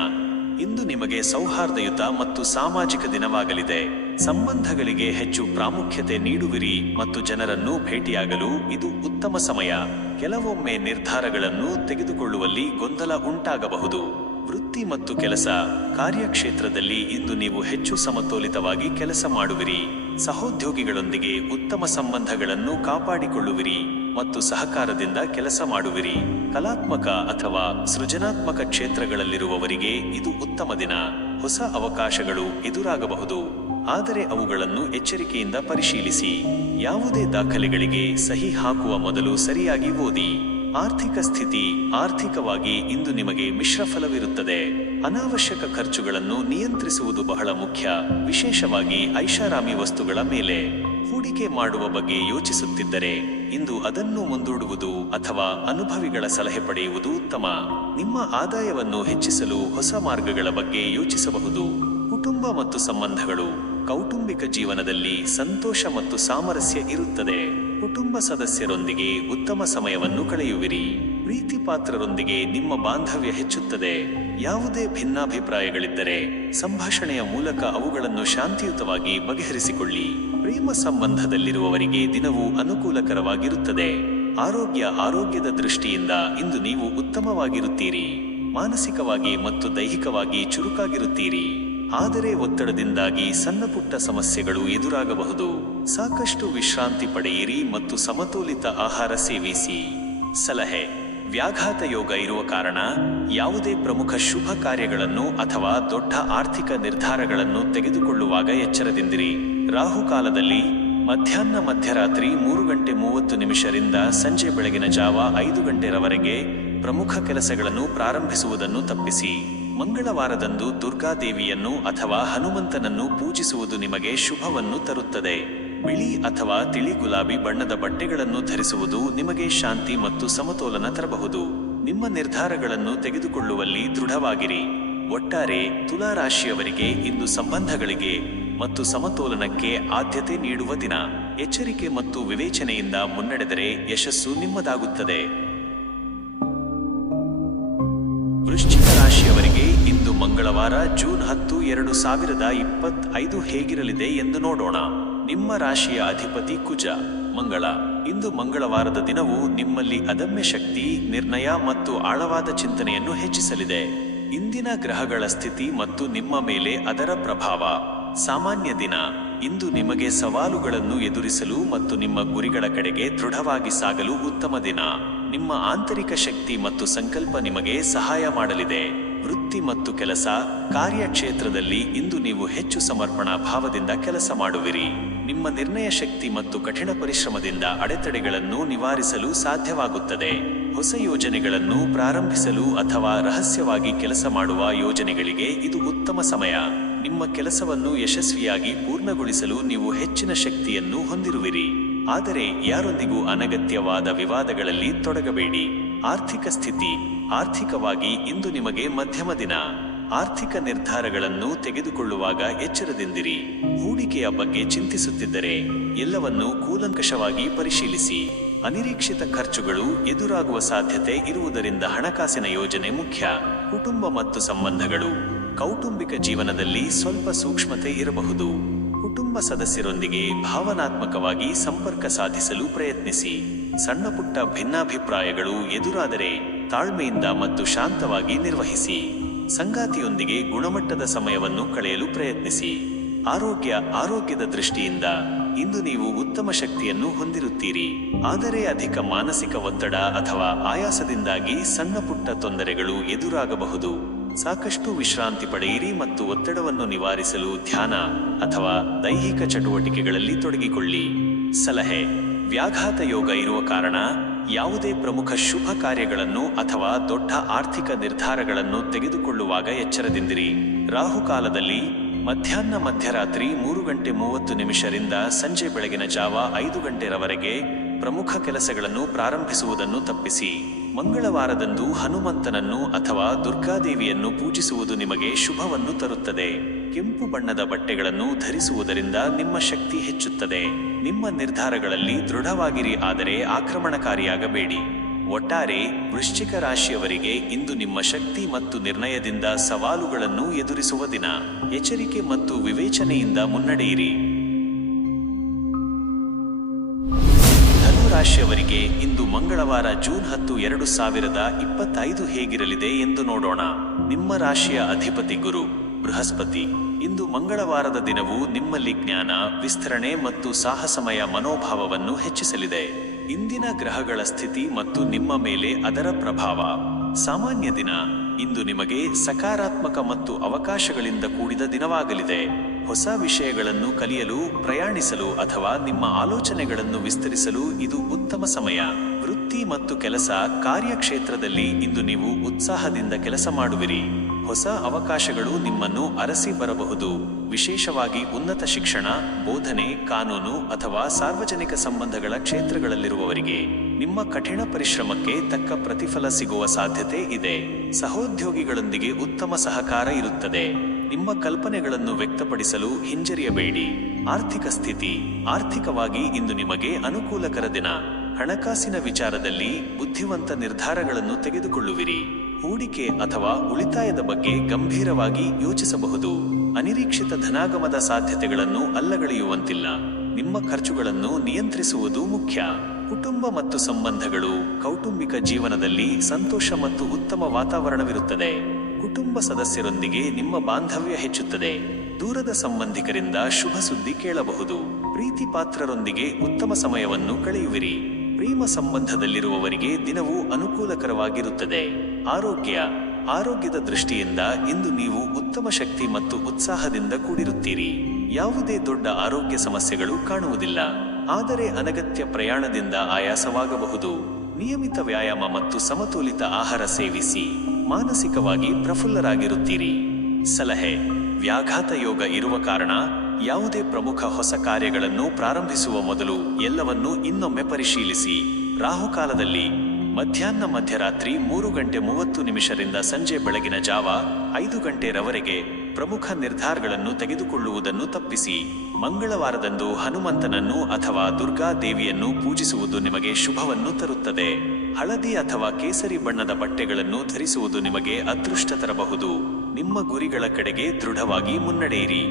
ಇಂದು ನಿಮಗೆ ಸೌಹಾರ್ದಯುತ ಮತ್ತು ಸಾಮಾಜಿಕ ದಿನವಾಗಲಿದೆ. ಸಂಬಂಧಗಳಿಗೆ ಹೆಚ್ಚು ಪ್ರಾಮುಖ್ಯತೆ ನೀಡುವಿರಿ ಮತ್ತು ಜನರನ್ನು ಭೇಟಿಯಾಗಲು ಇದು ಉತ್ತಮ ಸಮಯ. ಕೆಲವೊಮ್ಮೆ ನಿರ್ಧಾರಗಳನ್ನು ತೆಗೆದುಕೊಳ್ಳುವಲ್ಲಿ ಗೊಂದಲ ಉಂಟಾಗಬಹುದು. ವೃತ್ತಿ ಮತ್ತು ಕೆಲಸ. ಕಾರ್ಯಕ್ಷೇತ್ರದಲ್ಲಿ ಇಂದು ನೀವು ಹೆಚ್ಚು ಸಮತೋಲಿತವಾಗಿ ಕೆಲಸ ಮಾಡುವಿರಿ. ಸಹೋದ್ಯೋಗಿಗಳೊಂದಿಗೆ ಉತ್ತಮ ಸಂಬಂಧಗಳನ್ನು ಕಾಪಾಡಿಕೊಳ್ಳುವಿರಿ ಮತ್ತು ಸಹಕಾರದಿಂದ ಕೆಲಸ ಮಾಡುವಿರಿ. ಕಲಾತ್ಮಕ ಅಥವಾ ಸೃಜನಾತ್ಮಕ ಕ್ಷೇತ್ರಗಳಲ್ಲಿರುವವರಿಗೆ ಇದು ಉತ್ತಮ ದಿನ. ಹೊಸ ಅವಕಾಶಗಳು ಎದುರಾಗಬಹುದು, ಆದರೆ ಅವುಗಳನ್ನು ಎಚ್ಚರಿಕೆಯಿಂದ ಪರಿಶೀಲಿಸಿ. ಯಾವುದೇ ದಾಖಲೆಗಳಿಗೆ ಸಹಿ ಹಾಕುವ ಮೊದಲು ಸರಿಯಾಗಿ ಓದಿ. ಆರ್ಥಿಕ ಸ್ಥಿತಿ. ಆರ್ಥಿಕವಾಗಿ ಇಂದು ನಿಮಗೆ ಮಿಶ್ರ ಫಲವಿರುತ್ತದೆ. ಅನಾವಶ್ಯಕ ಖರ್ಚುಗಳನ್ನು ನಿಯಂತ್ರಿಸುವುದು ಬಹಳ ಮುಖ್ಯ, ವಿಶೇಷವಾಗಿ ಐಷಾರಾಮಿ ವಸ್ತುಗಳ ಮೇಲೆ. ಹೂಡಿಕೆ ಮಾಡುವ ಬಗ್ಗೆ ಯೋಚಿಸುತ್ತಿದ್ದರೆ ಇಂದು ಅದನ್ನು ಮುಂದೂಡುವುದು ಅಥವಾ ಅನುಭವಿಗಳ ಸಲಹೆ ಪಡೆಯುವುದು ಉತ್ತಮ. ನಿಮ್ಮ ಆದಾಯವನ್ನು ಹೆಚ್ಚಿಸಲು ಹೊಸ ಮಾರ್ಗಗಳ ಬಗ್ಗೆ ಯೋಚಿಸಬಹುದು. ಕುಟುಂಬ ಮತ್ತು ಸಂಬಂಧಗಳು. ಕೌಟುಂಬಿಕ ಜೀವನದಲ್ಲಿ ಸಂತೋಷ ಮತ್ತು ಸಾಮರಸ್ಯ ಇರುತ್ತದೆ. ಕುಟುಂಬ ಸದಸ್ಯರೊಂದಿಗೆ ಉತ್ತಮ ಸಮಯವನ್ನು ಕಳೆಯುವಿರಿ. ಪ್ರೀತಿ ಪಾತ್ರರೊಂದಿಗೆ ನಿಮ್ಮ ಬಾಂಧವ್ಯ ಹೆಚ್ಚುತ್ತದೆ. ಯಾವುದೇ ಭಿನ್ನಾಭಿಪ್ರಾಯಗಳಿದ್ದರೆ ಸಂಭಾಷಣೆಯ ಮೂಲಕ ಅವುಗಳನ್ನು ಶಾಂತಿಯುತವಾಗಿ ಬಗೆಹರಿಸಿಕೊಳ್ಳಿ. ಪ್ರೇಮ ಸಂಬಂಧದಲ್ಲಿರುವವರಿಗೆ ದಿನವೂ ಅನುಕೂಲಕರವಾಗಿರುತ್ತದೆ. ಆರೋಗ್ಯದ ದೃಷ್ಟಿಯಿಂದ ಇಂದು ನೀವು ಉತ್ತಮವಾಗಿರುತ್ತೀರಿ. ಮಾನಸಿಕವಾಗಿ ಮತ್ತು ದೈಹಿಕವಾಗಿ ಚುರುಕಾಗಿರುತ್ತೀರಿ. ಆದರೆ ಒತ್ತಡದಿಂದಾಗಿ ಸಣ್ಣಪುಟ್ಟ ಸಮಸ್ಯೆಗಳು ಎದುರಾಗಬಹುದು. ಸಾಕಷ್ಟು ವಿಶ್ರಾಂತಿ ಪಡೆಯಿರಿ ಮತ್ತು ಸಮತೋಲಿತ ಆಹಾರ ಸೇವಿಸಿ. ಸಲಹೆ: ವ್ಯಾಘಾತ ಯೋಗ ಇರುವ ಕಾರಣ ಯಾವುದೇ ಪ್ರಮುಖ ಶುಭ ಕಾರ್ಯಗಳನ್ನು ಅಥವಾ ದೊಡ್ಡ ಆರ್ಥಿಕ ನಿರ್ಧಾರಗಳನ್ನು ತೆಗೆದುಕೊಳ್ಳುವಾಗ ಎಚ್ಚರದಿಂದಿರಿ. ರಾಹುಕಾಲದಲ್ಲಿ ಮಧ್ಯಾಹ್ನ ಮಧ್ಯರಾತ್ರಿ 3:30 ಸಂಜೆ ಬೆಳಗಿನ ಜಾವ 5 ಗಂಟೆರವರೆಗೆ ಪ್ರಮುಖ ಕೆಲಸಗಳನ್ನು ಪ್ರಾರಂಭಿಸುವುದನ್ನು ತಪ್ಪಿಸಿ. ಮಂಗಳವಾರದಂದು ದುರ್ಗಾದೇವಿಯನ್ನು ಅಥವಾ ಹನುಮಂತನನ್ನು ಪೂಜಿಸುವುದು ನಿಮಗೆ ಶುಭವನ್ನು ತರುತ್ತದೆ. ಬಿಳಿ ಅಥವಾ ತಿಳಿ ಗುಲಾಬಿ ಬಣ್ಣದ ಬಟ್ಟೆಗಳನ್ನು ಧರಿಸುವುದು ನಿಮಗೆ ಶಾಂತಿ ಮತ್ತು ಸಮತೋಲನ ತರಬಹುದು. ನಿಮ್ಮ ನಿರ್ಧಾರಗಳನ್ನು ತೆಗೆದುಕೊಳ್ಳುವಲ್ಲಿ ದೃಢವಾಗಿರಿ. ಒಟ್ಟಾರೆ ತುಲಾ ರಾಶಿಯವರಿಗೆ ಇಂದು ಸಂಬಂಧಗಳಿಗೆ ಮತ್ತು ಸಮತೋಲನಕ್ಕೆ ಆದ್ಯತೆ ನೀಡುವ ದಿನ. ಎಚ್ಚರಿಕೆ ಮತ್ತು ವಿವೇಚನೆಯಿಂದ ಮುನ್ನಡೆದರೆ ಯಶಸ್ಸು ನಿಮ್ಮದಾಗುತ್ತದೆ. ವೃಶ್ಚಿಕ ರಾಶಿಯವರಿಗೆ ಇಂದು ಮಂಗಳವಾರ ಜೂನ್ 10, 2025 ಹೇಗಿರಲಿದೆ ಎಂದು ನೋಡೋಣ. ನಿಮ್ಮ ರಾಶಿಯ ಅಧಿಪತಿ ಕುಜ, ಮಂಗಳ. ಇಂದು ಮಂಗಳವಾರದ ದಿನವು ನಿಮ್ಮಲ್ಲಿ ಅದಮ್ಯ ಶಕ್ತಿ, ನಿರ್ಣಯ ಮತ್ತು ಆಳವಾದ ಚಿಂತನೆಯನ್ನು ಹೆಚ್ಚಿಸಲಿದೆ. ಇಂದಿನ ಗ್ರಹಗಳ ಸ್ಥಿತಿ ಮತ್ತು ನಿಮ್ಮ ಮೇಲೆ ಅದರ ಪ್ರಭಾವ. ಸಾಮಾನ್ಯ ದಿನ. ಇಂದು ನಿಮಗೆ ಸವಾಲುಗಳನ್ನು ಎದುರಿಸಲು ಮತ್ತು ನಿಮ್ಮ ಗುರಿಗಳ ಕಡೆಗೆ ದೃಢವಾಗಿ ಸಾಗಲು ಉತ್ತಮ ದಿನ. ನಿಮ್ಮ ಆಂತರಿಕ ಶಕ್ತಿ ಮತ್ತು ಸಂಕಲ್ಪ ನಿಮಗೆ ಸಹಾಯ ಮಾಡಲಿದೆ. ವೃತ್ತಿ ಮತ್ತು ಕೆಲಸ, ಕಾರ್ಯಕ್ಷೇತ್ರದಲ್ಲಿ ಇಂದು ನೀವು ಹೆಚ್ಚು ಸಮರ್ಪಣಾ ಭಾವದಿಂದ ಕೆಲಸ ಮಾಡುವಿರಿ. ನಿಮ್ಮ ನಿರ್ಣಯ ಶಕ್ತಿ ಮತ್ತು ಕಠಿಣ ಪರಿಶ್ರಮದಿಂದ ಅಡೆತಡೆಗಳನ್ನು ನಿವಾರಿಸಲು ಸಾಧ್ಯವಾಗುತ್ತದೆ. ಹೊಸ ಯೋಜನೆಗಳನ್ನು ಪ್ರಾರಂಭಿಸಲು ಅಥವಾ ರಹಸ್ಯವಾಗಿ ಕೆಲಸ ಮಾಡುವ ಯೋಜನೆಗಳಿಗೆ ಇದು ಉತ್ತಮ ಸಮಯ. ನಿಮ್ಮ ಕೆಲಸವನ್ನು ಯಶಸ್ವಿಯಾಗಿ ಪೂರ್ಣಗೊಳಿಸಲು ನೀವು ಹೆಚ್ಚಿನ ಶಕ್ತಿಯನ್ನು ಹೊಂದಿರುವಿರಿ. ಆದರೆ ಯಾರೊಂದಿಗೂ ಅನಗತ್ಯವಾದ ವಿವಾದಗಳಲ್ಲಿ ತೊಡಗಬೇಡಿ. ಆರ್ಥಿಕ ಸ್ಥಿತಿ. ಆರ್ಥಿಕವಾಗಿ ಇಂದು ನಿಮಗೆ ಮಧ್ಯಮ ದಿನ. ಆರ್ಥಿಕ ನಿರ್ಧಾರಗಳನ್ನು ತೆಗೆದುಕೊಳ್ಳುವಾಗ ಎಚ್ಚರದಿಂದಿರಿ. ಹೂಡಿಕೆಯ ಬಗ್ಗೆ ಚಿಂತಿಸುತ್ತಿದ್ದರೆ ಎಲ್ಲವನ್ನೂ ಕೂಲಂಕಷವಾಗಿ ಪರಿಶೀಲಿಸಿ. ಅನಿರೀಕ್ಷಿತ ಖರ್ಚುಗಳು ಎದುರಾಗುವ ಸಾಧ್ಯತೆ ಇರುವುದರಿಂದ ಹಣಕಾಸಿನ ಯೋಜನೆ ಮುಖ್ಯ. ಕುಟುಂಬ ಮತ್ತು ಸಂಬಂಧಗಳು. ಕೌಟುಂಬಿಕ ಜೀವನದಲ್ಲಿ ಸ್ವಲ್ಪ ಸೂಕ್ಷ್ಮತೆ ಇರಬಹುದು. ಕುಟುಂಬ ಸದಸ್ಯರೊಂದಿಗೆ ಭಾವನಾತ್ಮಕವಾಗಿ ಸಂಪರ್ಕ ಸಾಧಿಸಲು ಪ್ರಯತ್ನಿಸಿ. ಸಣ್ಣಪುಟ್ಟ ಭಿನ್ನಾಭಿಪ್ರಾಯಗಳು ಎದುರಾದರೆ ತಾಳ್ಮೆಯಿಂದ ಮತ್ತು ಶಾಂತವಾಗಿ ನಿರ್ವಹಿಸಿ. ಸಂಗಾತಿಯೊಂದಿಗೆ ಗುಣಮಟ್ಟದ ಸಮಯವನ್ನು ಕಳೆಯಲು ಪ್ರಯತ್ನಿಸಿ. ಆರೋಗ್ಯದ ದೃಷ್ಟಿಯಿಂದ ಇಂದು ನೀವು ಉತ್ತಮ ಶಕ್ತಿಯನ್ನು ಹೊಂದಿರುತ್ತೀರಿ. ಆದರೆ ಅಧಿಕ ಮಾನಸಿಕ ಒತ್ತಡ ಅಥವಾ ಆಯಾಸದಿಂದಾಗಿ ಸಣ್ಣಪುಟ್ಟ ತೊಂದರೆಗಳು ಎದುರಾಗಬಹುದು. ಸಾಕಷ್ಟು ವಿಶ್ರಾಂತಿ ಪಡೆಯಿರಿ ಮತ್ತು ಒತ್ತಡವನ್ನು ನಿವಾರಿಸಲು ಧ್ಯಾನ ಅಥವಾ ದೈಹಿಕ ಚಟುವಟಿಕೆಗಳಲ್ಲಿ ತೊಡಗಿಕೊಳ್ಳಿ. ಸಲಹೆ: ವ್ಯಾಘಾತ ಯೋಗ ಇರುವ ಕಾರಣ ಯಾವುದೇ ಪ್ರಮುಖ ಶುಭ ಕಾರ್ಯಗಳನ್ನು ಅಥವಾ ದೊಡ್ಡ ಆರ್ಥಿಕ ನಿರ್ಧಾರಗಳನ್ನು ತೆಗೆದುಕೊಳ್ಳುವಾಗ ಎಚ್ಚರದಿಂದಿರಿ. ರಾಹುಕಾಲದಲ್ಲಿ ಮಧ್ಯಾಹ್ನ ಮಧ್ಯರಾತ್ರಿ 3:30 ಸಂಜೆ ಬೆಳಗಿನ ಜಾವ 5 ಗಂಟೆರವರೆಗೆ ಪ್ರಮುಖ ಕೆಲಸಗಳನ್ನು ಪ್ರಾರಂಭಿಸುವುದನ್ನು ತಪ್ಪಿಸಿ. ಮಂಗಳವಾರದಂದು ಹನುಮಂತನನ್ನು ಅಥವಾ ದುರ್ಗಾದೇವಿಯನ್ನು ಪೂಜಿಸುವುದು ನಿಮಗೆ ಶುಭವನ್ನು ತರುತ್ತದೆ. ಕೆಂಪು ಬಣ್ಣದ ಬಟ್ಟೆಗಳನ್ನು ಧರಿಸುವುದರಿಂದ ನಿಮ್ಮ ಶಕ್ತಿ ಹೆಚ್ಚುತ್ತದೆ. ನಿಮ್ಮ ನಿರ್ಧಾರಗಳಲ್ಲಿ ದೃಢವಾಗಿರಿ, ಆದರೆ ಆಕ್ರಮಣಕಾರಿಯಾಗಬೇಡಿ. ಒಟ್ಟಾರೆ ವೃಶ್ಚಿಕ ರಾಶಿಯವರಿಗೆ ಇಂದು ನಿಮ್ಮ ಶಕ್ತಿ ಮತ್ತು ನಿರ್ಣಯದಿಂದ ಸವಾಲುಗಳನ್ನು ಎದುರಿಸುವ ದಿನ. ಎಚ್ಚರಿಕೆ ಮತ್ತು ವಿವೇಚನೆಯಿಂದ ಮುನ್ನಡೆಯಿರಿ. ರಾಶಿಯವರಿಗೆ ಇಂದು ಮಂಗಳವಾರ ಜೂನ್ 10, 2025 ಹೇಗಿರಲಿದೆ ಎಂದು ನೋಡೋಣ. ನಿಮ್ಮ ರಾಶಿಯ ಅಧಿಪತಿ ಗುರು, ಬೃಹಸ್ಪತಿ. ಇಂದು ಮಂಗಳವಾರದ ದಿನವು ನಿಮ್ಮಲ್ಲಿ ಜ್ಞಾನ, ವಿಸ್ತರಣೆ ಮತ್ತು ಸಾಹಸಮಯ ಮನೋಭಾವವನ್ನು ಹೆಚ್ಚಿಸಲಿದೆ. ಇಂದಿನ ಗ್ರಹಗಳ ಸ್ಥಿತಿ ಮತ್ತು ನಿಮ್ಮ ಮೇಲೆ ಅದರ ಪ್ರಭಾವ. ಸಾಮಾನ್ಯ ದಿನ. ಇಂದು ನಿಮಗೆ ಸಕಾರಾತ್ಮಕ ಮತ್ತು ಅವಕಾಶಗಳಿಂದ ಕೂಡಿದ ದಿನವಾಗಲಿದೆ. ಹೊಸ ವಿಷಯಗಳನ್ನು ಕಲಿಯಲು, ಪ್ರಯಾಣಿಸಲು ಅಥವಾ ನಿಮ್ಮ ಆಲೋಚನೆಗಳನ್ನು ವಿಸ್ತರಿಸಲು ಇದು ಉತ್ತಮ ಸಮಯ. ವೃತ್ತಿ ಮತ್ತು ಕೆಲಸ, ಕಾರ್ಯಕ್ಷೇತ್ರದಲ್ಲಿ ಇಂದು ನೀವು ಉತ್ಸಾಹದಿಂದ ಕೆಲಸ ಮಾಡುವಿರಿ. ಹೊಸ ಅವಕಾಶಗಳು ನಿಮ್ಮನ್ನು ಅರಸಿ ಬರಬಹುದು. ವಿಶೇಷವಾಗಿ ಉನ್ನತ ಶಿಕ್ಷಣ, ಬೋಧನೆ, ಕಾನೂನು ಅಥವಾ ಸಾರ್ವಜನಿಕ ಸಂಬಂಧಗಳ ಕ್ಷೇತ್ರಗಳಲ್ಲಿರುವವರಿಗೆ ನಿಮ್ಮ ಕಠಿಣ ಪರಿಶ್ರಮಕ್ಕೆ ತಕ್ಕ ಪ್ರತಿಫಲ ಸಿಗುವ ಸಾಧ್ಯತೆ ಇದೆ. ಸಹೋದ್ಯೋಗಿಗಳೊಂದಿಗೆ ಉತ್ತಮ ಸಹಕಾರ ಇರುತ್ತದೆ. ನಿಮ್ಮ ಕಲ್ಪನೆಗಳನ್ನು ವ್ಯಕ್ತಪಡಿಸಲು ಹಿಂಜರಿಯಬೇಡಿ. ಆರ್ಥಿಕ ಸ್ಥಿತಿ. ಆರ್ಥಿಕವಾಗಿ ಇಂದು ನಿಮಗೆ ಅನುಕೂಲಕರ ದಿನ. ಹಣಕಾಸಿನ ವಿಚಾರದಲ್ಲಿ ಬುದ್ಧಿವಂತ ನಿರ್ಧಾರಗಳನ್ನು ತೆಗೆದುಕೊಳ್ಳುವಿರಿ. ಹೂಡಿಕೆ ಅಥವಾ ಉಳಿತಾಯದ ಬಗ್ಗೆ ಗಂಭೀರವಾಗಿ ಯೋಚಿಸಬಹುದು. ಅನಿರೀಕ್ಷಿತ ಧನಾಗಮದ ಸಾಧ್ಯತೆಗಳನ್ನು ಅಲ್ಲಗಳೆಯುವಂತಿಲ್ಲ. ನಿಮ್ಮ ಖರ್ಚುಗಳನ್ನು ನಿಯಂತ್ರಿಸುವುದು ಮುಖ್ಯ. ಕುಟುಂಬ ಮತ್ತು ಸಂಬಂಧಗಳು. ಕೌಟುಂಬಿಕ ಜೀವನದಲ್ಲಿ ಸಂತೋಷ ಮತ್ತು ಉತ್ತಮ ವಾತಾವರಣವಿರುತ್ತದೆ. ಕುಟುಂಬ ಸದಸ್ಯರೊಂದಿಗೆ ನಿಮ್ಮ ಬಾಂಧವ್ಯ ಹೆಚ್ಚುತ್ತದೆ. ದೂರದ ಸಂಬಂಧಿಕರಿಂದ ಶುಭ ಸುದ್ದಿ ಕೇಳಬಹುದು. ಪ್ರೀತಿ ಪಾತ್ರರೊಂದಿಗೆ ಉತ್ತಮ ಸಮಯವನ್ನು ಕಳೆಯುವಿರಿ. ಪ್ರೇಮ ಸಂಬಂಧದಲ್ಲಿರುವವರಿಗೆ ದಿನವೂ ಅನುಕೂಲಕರವಾಗಿರುತ್ತದೆ. ಆರೋಗ್ಯದ ದೃಷ್ಟಿಯಿಂದ ಇಂದು ನೀವು ಉತ್ತಮ ಶಕ್ತಿ ಮತ್ತು ಉತ್ಸಾಹದಿಂದ ಕೂಡಿರುತ್ತೀರಿ. ಯಾವುದೇ ದೊಡ್ಡ ಆರೋಗ್ಯ ಸಮಸ್ಯೆಗಳು ಕಾಣುವುದಿಲ್ಲ, ಆದರೆ ಅನಗತ್ಯ ಪ್ರಯಾಣದಿಂದ ಆಯಾಸವಾಗಬಹುದು. ನಿಯಮಿತ ವ್ಯಾಯಾಮ ಮತ್ತು ಸಮತೋಲಿತ ಆಹಾರ ಸೇವಿಸಿ ಮಾನಸಿಕವಾಗಿ ಪ್ರಫುಲ್ಲರಾಗಿರುತ್ತೀರಿ. ಸಲಹೆ: ವ್ಯಾಘಾತ ಯೋಗ ಇರುವ ಕಾರಣ ಯಾವುದೇ ಪ್ರಮುಖ ಹೊಸ ಕಾರ್ಯಗಳನ್ನು ಪ್ರಾರಂಭಿಸುವ ಮೊದಲು ಎಲ್ಲವನ್ನೂ ಇನ್ನೊಮ್ಮೆ ಪರಿಶೀಲಿಸಿ. ರಾಹುಕಾಲದಲ್ಲಿ ಮಧ್ಯರಾತ್ರಿ 3:30 ಸಂಜೆ ಬೆಳಗಿನ ಜಾವ 5 ಪ್ರಮುಖ ನಿರ್ಧಾರಗಳನ್ನು ತೆಗೆದುಕೊಳ್ಳುವುದನ್ನು ತಪ್ಪಿಸಿ. ಮಂಗಳವಾರದಂದು ಹನುಮಂತನನ್ನು ಅಥವಾ ದುರ್ಗಾ ದೇವಿಯನ್ನು ಪೂಜಿಸುವುದು ನಿಮಗೆ ಶುಭವನ್ನು ತರುತ್ತದೆ. ಹಳದಿ ಅಥವಾ ಕೇಸರಿ ಬಣ್ಣದ ಬಟ್ಟೆಗಳನ್ನು ಧರಿಸುವುದು ನಿಮಗೆ ಅದೃಷ್ಟ ತರಬಹುದು. ನಿಮ್ಮ ಗುರಿಗಳ ಕಡೆಗೆ ದೃಢವಾಗಿ ಮುನ್ನಡೆಯಿರಿ.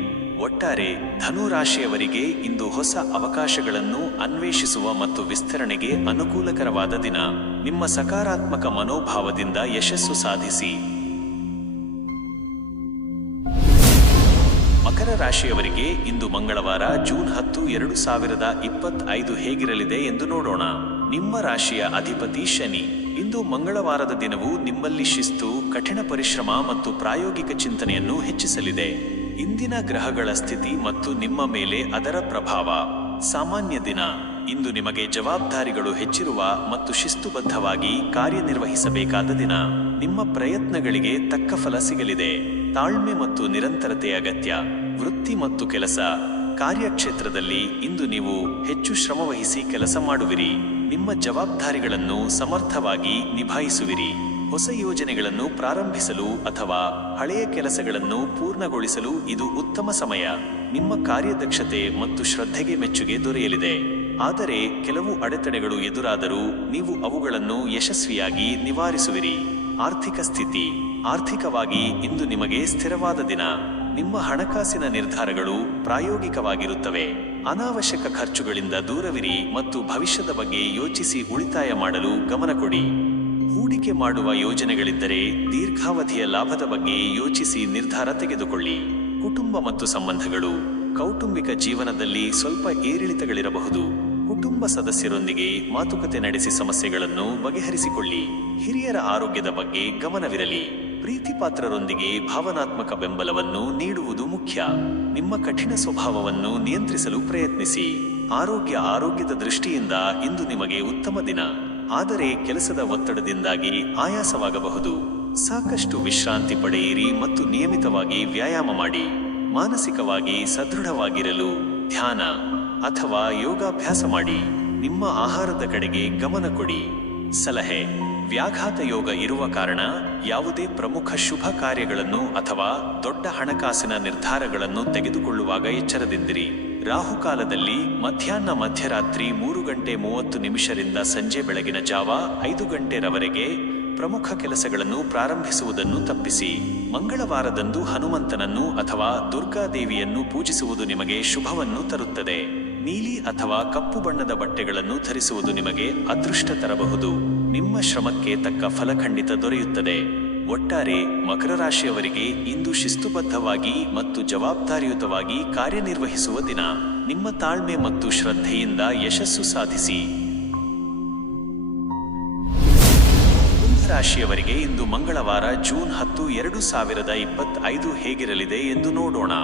ಒಟ್ಟಾರೆ ಧನು ರಾಶಿಯವರಿಗೆ ಇಂದು ಹೊಸ ಅವಕಾಶಗಳನ್ನು ಅನ್ವೇಷಿಸುವ ಮತ್ತು ವಿಸ್ತರಣೆಗೆ ಅನುಕೂಲಕರವಾದ ದಿನ. ನಿಮ್ಮ ಸಕಾರಾತ್ಮಕ ಮನೋಭಾವದಿಂದ ಯಶಸ್ಸು ಸಾಧಿಸಿ. ಮಕರ ರಾಶಿಯವರಿಗೆ ಇಂದು ಮಂಗಳವಾರ ಜೂನ್ 10, 2025 ಹೇಗಿರಲಿದೆ ಎಂದು ನೋಡೋಣ. ನಿಮ್ಮ ರಾಶಿಯ ಅಧಿಪತಿ ಶನಿ. ಇಂದು ಮಂಗಳವಾರದ ದಿನವು ನಿಮ್ಮಲ್ಲಿ ಶಿಸ್ತು, ಕಠಿಣ ಪರಿಶ್ರಮ ಮತ್ತು ಪ್ರಾಯೋಗಿಕ ಚಿಂತನೆಯನ್ನು ಹೆಚ್ಚಿಸಲಿದೆ. ಇಂದಿನ ಗ್ರಹಗಳ ಸ್ಥಿತಿ ಮತ್ತು ನಿಮ್ಮ ಮೇಲೆ ಅದರ ಪ್ರಭಾವ. ಸಾಮಾನ್ಯ ದಿನ. ಇಂದು ನಿಮಗೆ ಜವಾಬ್ದಾರಿಗಳು ಹೆಚ್ಚಿರುವ ಮತ್ತು ಶಿಸ್ತುಬದ್ಧವಾಗಿ ಕಾರ್ಯನಿರ್ವಹಿಸಬೇಕಾದ ದಿನ. ನಿಮ್ಮ ಪ್ರಯತ್ನಗಳಿಗೆ ತಕ್ಕ ಫಲ ಸಿಗಲಿದೆ. ತಾಳ್ಮೆ ಮತ್ತು ನಿರಂತರತೆ ಅಗತ್ಯ. ವೃತ್ತಿ ಮತ್ತು ಕೆಲಸ. ಕಾರ್ಯಕ್ಷೇತ್ರದಲ್ಲಿ ಇಂದು ನೀವು ಹೆಚ್ಚು ಶ್ರಮವಹಿಸಿ ಕೆಲಸ ಮಾಡುವಿರಿ. ನಿಮ್ಮ ಜವಾಬ್ದಾರಿಗಳನ್ನು ಸಮರ್ಥವಾಗಿ ನಿಭಾಯಿಸುವಿರಿ. ಹೊಸ ಯೋಜನೆಗಳನ್ನು ಪ್ರಾರಂಭಿಸಲು ಅಥವಾ ಹಳೆಯ ಕೆಲಸಗಳನ್ನು ಪೂರ್ಣಗೊಳಿಸಲು ಇದು ಉತ್ತಮ ಸಮಯ. ನಿಮ್ಮ ಕಾರ್ಯದಕ್ಷತೆ ಮತ್ತು ಶ್ರದ್ಧೆಗೆ ಮೆಚ್ಚುಗೆ ದೊರೆಯಲಿದೆ. ಆದರೆ ಕೆಲವು ಅಡೆತಡೆಗಳು ಎದುರಾದರೂ ನೀವು ಅವುಗಳನ್ನು ಯಶಸ್ವಿಯಾಗಿ ನಿವಾರಿಸುವಿರಿ. ಆರ್ಥಿಕ ಸ್ಥಿತಿ. ಆರ್ಥಿಕವಾಗಿ ಇಂದು ನಿಮಗೆ ಸ್ಥಿರವಾದ ದಿನ. ನಿಮ್ಮ ಹಣಕಾಸಿನ ನಿರ್ಧಾರಗಳು ಪ್ರಾಯೋಗಿಕವಾಗಿರುತ್ತವೆ. ಅನಾವಶ್ಯಕ ಖರ್ಚುಗಳಿಂದ ದೂರವಿರಿ ಮತ್ತು ಭವಿಷ್ಯದ ಬಗ್ಗೆ ಯೋಚಿಸಿ ಉಳಿತಾಯ ಮಾಡಲು ಗಮನ ಕೊಡಿ. ಹೂಡಿಕೆ ಮಾಡುವ ಯೋಜನೆಗಳಿದ್ದರೆ ದೀರ್ಘಾವಧಿಯ ಲಾಭದ ಬಗ್ಗೆ ಯೋಚಿಸಿ ನಿರ್ಧಾರ ತೆಗೆದುಕೊಳ್ಳಿ. ಕುಟುಂಬ ಮತ್ತು ಸಂಬಂಧಗಳು. ಕೌಟುಂಬಿಕ ಜೀವನದಲ್ಲಿ ಸ್ವಲ್ಪ ಏರಿಳಿತಗಳಿರಬಹುದು. ಕುಟುಂಬ ಸದಸ್ಯರೊಂದಿಗೆ ಮಾತುಕತೆ ನಡೆಸಿ ಸಮಸ್ಯೆಗಳನ್ನು ಬಗೆಹರಿಸಿಕೊಳ್ಳಿ. ಹಿರಿಯರ ಆರೋಗ್ಯದ ಬಗ್ಗೆ ಗಮನವಿರಲಿ. ಪ್ರೀತಿ ಪಾತ್ರರೊಂದಿಗೆ ಭಾವನಾತ್ಮಕ ಬೆಂಬಲವನ್ನು ನೀಡುವುದು ಮುಖ್ಯ. ನಿಮ್ಮ ಕಠಿಣ ಸ್ವಭಾವವನ್ನು ನಿಯಂತ್ರಿಸಲು ಪ್ರಯತ್ನಿಸಿ. ಆರೋಗ್ಯದ ದೃಷ್ಟಿಯಿಂದ ಇಂದು ನಿಮಗೆ ಉತ್ತಮ ದಿನ, ಆದರೆ ಕೆಲಸದ ಒತ್ತಡದಿಂದಾಗಿ ಆಯಾಸವಾಗಬಹುದು. ಸಾಕಷ್ಟು ವಿಶ್ರಾಂತಿ ಪಡೆಯಿರಿ ಮತ್ತು ನಿಯಮಿತವಾಗಿ ವ್ಯಾಯಾಮ ಮಾಡಿ. ಮಾನಸಿಕವಾಗಿ ಸದೃಢವಾಗಿರಲು ಧ್ಯಾನ ಅಥವಾ ಯೋಗಾಭ್ಯಾಸ ಮಾಡಿ. ನಿಮ್ಮ ಆಹಾರದ ಕಡೆಗೆ ಗಮನ ಕೊಡಿ. ಸಲಹೆ: ವ್ಯಾಘಾತ ಯೋಗ ಇರುವ ಕಾರಣ ಯಾವುದೇ ಪ್ರಮುಖ ಶುಭ ಕಾರ್ಯಗಳನ್ನು ಅಥವಾ ದೊಡ್ಡ ಹಣಕಾಸಿನ ನಿರ್ಧಾರಗಳನ್ನು ತೆಗೆದುಕೊಳ್ಳುವಾಗ ಎಚ್ಚರದಿಂದಿರಿ. ರಾಹುಕಾಲದಲ್ಲಿ ಮಧ್ಯರಾತ್ರಿ 3:30 ಸಂಜೆ ಬೆಳಗಿನ ಜಾವ 5 ಪ್ರಮುಖ ಕೆಲಸಗಳನ್ನು ಪ್ರಾರಂಭಿಸುವುದನ್ನು ತಪ್ಪಿಸಿ. ಮಂಗಳವಾರದಂದು ಹನುಮಂತನನ್ನು ಅಥವಾ ದುರ್ಗಾದೇವಿಯನ್ನು ಪೂಜಿಸುವುದು ನಿಮಗೆ ಶುಭವನ್ನು ತರುತ್ತದೆ. ನೀಲಿ ಅಥವಾ ಕಪ್ಪು ಬಣ್ಣದ ಬಟ್ಟೆಗಳನ್ನು ಧರಿಸುವುದು ನಿಮಗೆ ಅದೃಷ್ಟ ತರಬಹುದು. ನಿಮ್ಮ ಶ್ರಮಕ್ಕೆ ತಕ್ಕ ಫಲ ಖಂಡಿತ ದೊರೆಯುತ್ತದೆ. ಒಟ್ಟಾರೆ ಮಕರ ರಾಶಿಯವರಿಗೆ ಇಂದು ಶಿಸ್ತುಬದ್ಧವಾಗಿ ಮತ್ತು ಜವಾಬ್ದಾರಿಯುತವಾಗಿ ಕಾರ್ಯನಿರ್ವಹಿಸುವ ದಿನ. ನಿಮ್ಮ ತಾಳ್ಮೆ ಮತ್ತು ಶ್ರದ್ಧೆಯಿಂದ ಯಶಸ್ಸು ಸಾಧಿಸಿ. ಕುಂಭ ರಾಶಿಯವರಿಗೆ ಇಂದು ಮಂಗಳವಾರ ಜೂನ್ 10, 2025 ಹೇಗಿರಲಿದೆ ಎಂದು ನೋಡೋಣ.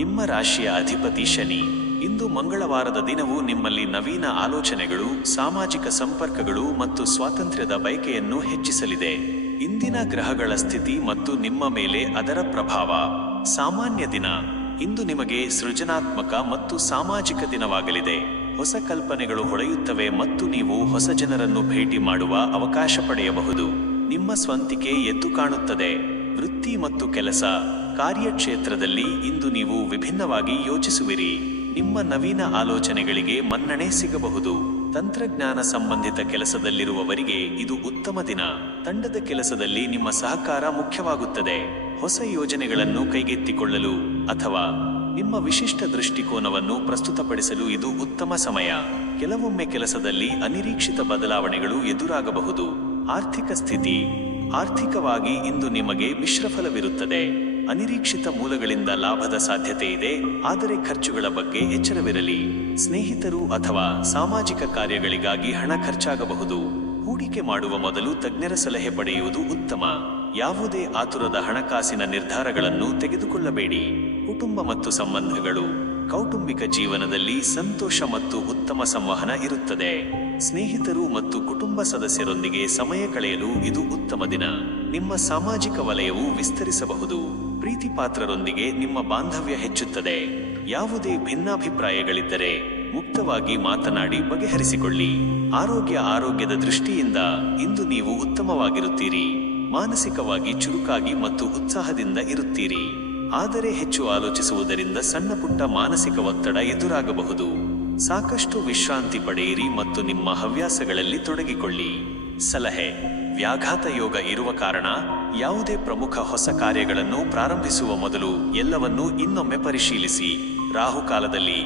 ನಿಮ್ಮ ರಾಶಿಯ ಅಧಿಪತಿ ಶನಿ. ಇಂದು ಮಂಗಳವಾರದ ದಿನವು ನಿಮ್ಮಲ್ಲಿ ನವೀನ ಆಲೋಚನೆಗಳು, ಸಾಮಾಜಿಕ ಸಂಪರ್ಕಗಳು ಮತ್ತು ಸ್ವಾತಂತ್ರ್ಯದ ಬಯಕೆಯನ್ನು ಹೆಚ್ಚಿಸಲಿದೆ. ಇಂದಿನ ಗ್ರಹಗಳ ಸ್ಥಿತಿ ಮತ್ತು ನಿಮ್ಮ ಮೇಲೆ ಅದರ ಪ್ರಭಾವ. ಸಾಮಾನ್ಯ ದಿನ. ಇಂದು ನಿಮಗೆ ಸೃಜನಾತ್ಮಕ ಮತ್ತು ಸಾಮಾಜಿಕ ದಿನವಾಗಲಿದೆ. ಹೊಸ ಕಲ್ಪನೆಗಳು ಹೊಳೆಯುತ್ತವೆ ಮತ್ತು ನೀವು ಹೊಸ ಜನರನ್ನು ಭೇಟಿ ಮಾಡುವ ಅವಕಾಶ ಪಡೆಯಬಹುದು. ನಿಮ್ಮ ಸ್ವಂತಿಕೆ ಎದ್ದು ಕಾಣುತ್ತದೆ. ವೃತ್ತಿ ಮತ್ತು ಕೆಲಸ. ಕಾರ್ಯಕ್ಷೇತ್ರದಲ್ಲಿ ಇಂದು ನೀವು ವಿಭಿನ್ನವಾಗಿ ಯೋಚಿಸುವಿರಿ. ನಿಮ್ಮ ನವೀನ ಆಲೋಚನೆಗಳಿಗೆ ಮನ್ನಣೆ ಸಿಗಬಹುದು. ತಂತ್ರಜ್ಞಾನ ಸಂಬಂಧಿತ ಕೆಲಸದಲ್ಲಿರುವವರಿಗೆ ಇದು ಉತ್ತಮ ದಿನ. ತಂಡದ ಕೆಲಸದಲ್ಲಿ ನಿಮ್ಮ ಸಹಕಾರ ಮುಖ್ಯವಾಗುತ್ತದೆ. ಹೊಸ ಯೋಜನೆಗಳನ್ನು ಕೈಗೆತ್ತಿಕೊಳ್ಳಲು ಅಥವಾ ನಿಮ್ಮ ವಿಶಿಷ್ಟ ದೃಷ್ಟಿಕೋನವನ್ನು ಪ್ರಸ್ತುತಪಡಿಸಲು ಇದು ಉತ್ತಮ ಸಮಯ. ಕೆಲವೊಮ್ಮೆ ಕೆಲಸದಲ್ಲಿ ಅನಿರೀಕ್ಷಿತ ಬದಲಾವಣೆಗಳು ಎದುರಾಗಬಹುದು. ಆರ್ಥಿಕ ಸ್ಥಿತಿ. ಆರ್ಥಿಕವಾಗಿ ಇಂದು ನಿಮಗೆ ಮಿಶ್ರಫಲವಿರುತ್ತದೆ. ಅನಿರೀಕ್ಷಿತ ಮೂಲಗಳಿಂದ ಲಾಭದ ಸಾಧ್ಯತೆ ಇದೆ, ಆದರೆ ಖರ್ಚುಗಳ ಬಗ್ಗೆ ಎಚ್ಚರವಿರಲಿ. ಸ್ನೇಹಿತರು ಅಥವಾ ಸಾಮಾಜಿಕ ಕಾರ್ಯಗಳಿಗಾಗಿ ಹಣ ಖರ್ಚಾಗಬಹುದು. ಹೂಡಿಕೆ ಮಾಡುವ ಮೊದಲು ತಜ್ಞರ ಸಲಹೆ ಪಡೆಯುವುದು ಉತ್ತಮ. ಯಾವುದೇ ಆತುರದ ಹಣಕಾಸಿನ ನಿರ್ಧಾರಗಳನ್ನು ತೆಗೆದುಕೊಳ್ಳಬೇಡಿ. ಕುಟುಂಬ ಮತ್ತು ಸಂಬಂಧಗಳು. ಕೌಟುಂಬಿಕ ಜೀವನದಲ್ಲಿ ಸಂತೋಷ ಮತ್ತು ಉತ್ತಮ ಸಂವಹನ ಇರುತ್ತದೆ. ಸ್ನೇಹಿತರು ಮತ್ತು ಕುಟುಂಬ ಸದಸ್ಯರೊಂದಿಗೆ ಸಮಯ ಕಳೆಯಲು ಇದು ಉತ್ತಮ ದಿನ. ನಿಮ್ಮ ಸಾಮಾಜಿಕ ವಲಯವು ವಿಸ್ತರಿಸಬಹುದು. ಪ್ರೀತಿಪಾತ್ರರೊಂದಿಗೆ ನಿಮ್ಮ ಬಾಂಧವ್ಯ ಹೆಚ್ಚುತ್ತದೆ. ಯಾವುದೇ ಭಿನ್ನಾಭಿಪ್ರಾಯಗಳಿದ್ದರೆ ಮುಕ್ತವಾಗಿ ಮಾತನಾಡಿ ಬಗೆಹರಿಸಿಕೊಳ್ಳಿ. ಆರೋಗ್ಯದ ದೃಷ್ಟಿಯಿಂದ ಇಂದು ನೀವು ಉತ್ತಮವಾಗಿರುತ್ತೀರಿ. ಮಾನಸಿಕವಾಗಿ ಚುರುಕಾಗಿ ಮತ್ತು ಉತ್ಸಾಹದಿಂದ ಇರುತ್ತೀರಿ. ಆದರೆ ಹೆಚ್ಚು ಆಲೋಚಿಸುವುದರಿಂದ ಸಣ್ಣ ಪುಟ್ಟ ಮಾನಸಿಕ ಒತ್ತಡ ಎದುರಾಗಬಹುದು. ಸಾಕಷ್ಟು ವಿಶ್ರಾಂತಿ ಪಡೆಯಿರಿ ಮತ್ತು ನಿಮ್ಮ ಹವ್ಯಾಸಗಳಲ್ಲಿ ತೊಡಗಿಕೊಳ್ಳಿ. ಸಲಹೆ: ವ್ಯಾಘಾತ ಯೋಗ ಇರುವ ಕಾರಣ ಯಾವುದೇ ಪ್ರಮುಖ ಹೊಸ ಕಾರ್ಯಗಳನ್ನು ಪ್ರಾರಂಭಿಸುವ ಮೊದಲು ಎಲ್ಲವನ್ನೂ ಇನ್ನೊಮ್ಮೆ ಪರಿಶೀಲಿಸಿ. ರಾಹುಕಾಲದಲ್ಲಿ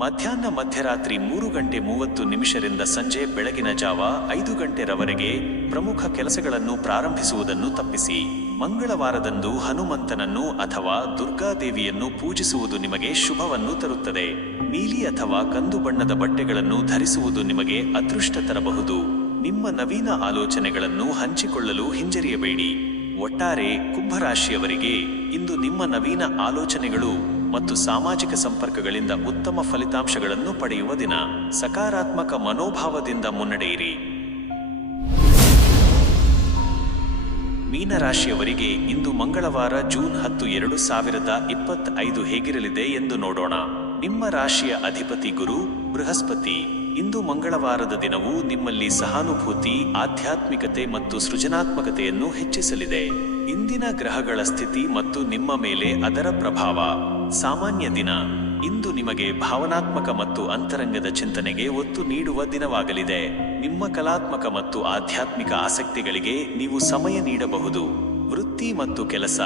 ಮಧ್ಯಾಹ್ನ ಮಧ್ಯರಾತ್ರಿ 3:30 ಸಂಜೆ ಬೆಳಗಿನ ಜಾವ 5 ಪ್ರಮುಖ ಕೆಲಸಗಳನ್ನು ಪ್ರಾರಂಭಿಸುವುದನ್ನು ತಪ್ಪಿಸಿ. ಮಂಗಳವಾರದಂದು ಹನುಮಂತನನ್ನು ಅಥವಾ ದುರ್ಗಾದೇವಿಯನ್ನು ಪೂಜಿಸುವುದು ನಿಮಗೆ ಶುಭವನ್ನು ತರುತ್ತದೆ. ನೀಲಿ ಅಥವಾ ಕಂದು ಬಣ್ಣದ ಬಟ್ಟೆಗಳನ್ನು ಧರಿಸುವುದು ನಿಮಗೆ ಅದೃಷ್ಟ ತರಬಹುದು. ನಿಮ್ಮ ನವೀನ ಆಲೋಚನೆಗಳನ್ನು ಹಂಚಿಕೊಳ್ಳಲು ಹಿಂಜರಿಯಬೇಡಿ. ಒಟ್ಟಾರೆ ಕುಂಭರಾಶಿಯವರಿಗೆ ಇಂದು ನಿಮ್ಮ ನವೀನ ಆಲೋಚನೆಗಳು ಮತ್ತು ಸಾಮಾಜಿಕ ಸಂಪರ್ಕಗಳಿಂದ ಉತ್ತಮ ಫಲಿತಾಂಶಗಳನ್ನು ಪಡೆಯುವ ದಿನ. ಸಕಾರಾತ್ಮಕ ಮನೋಭಾವದಿಂದ ಮುನ್ನಡೆಯಿರಿ. ಮೀನರಾಶಿಯವರಿಗೆ ಇಂದು ಮಂಗಳವಾರ ಜೂನ್ 10, 2025 ಹೇಗಿರಲಿದೆ ಎಂದು ನೋಡೋಣ. ನಿಮ್ಮ ರಾಶಿಯ ಅಧಿಪತಿ ಗುರು ಬೃಹಸ್ಪತಿ. ಇಂದು ಮಂಗಳವಾರದ ದಿನವು ನಿಮ್ಮಲ್ಲಿ ಸಹಾನುಭೂತಿ, ಆಧ್ಯಾತ್ಮಿಕತೆ ಮತ್ತು ಸೃಜನಾತ್ಮಕತೆಯನ್ನು ಹೆಚ್ಚಿಸಲಿದೆ. ಇಂದಿನ ಗ್ರಹಗಳ ಸ್ಥಿತಿ ಮತ್ತು ನಿಮ್ಮ ಮೇಲೆ ಅದರ ಪ್ರಭಾವ. ಸಾಮಾನ್ಯ ದಿನ. ಇಂದು ನಿಮಗೆ ಭಾವನಾತ್ಮಕ ಮತ್ತು ಅಂತರಂಗದ ಚಿಂತನೆಗೆ ಒತ್ತು ನೀಡುವ ದಿನವಾಗಲಿದೆ. ನಿಮ್ಮ ಕಲಾತ್ಮಕ ಮತ್ತು ಆಧ್ಯಾತ್ಮಿಕ ಆಸಕ್ತಿಗಳಿಗೆ ನೀವು ಸಮಯ ನೀಡಬಹುದು. ವೃತ್ತಿ ಮತ್ತು ಕೆಲಸ.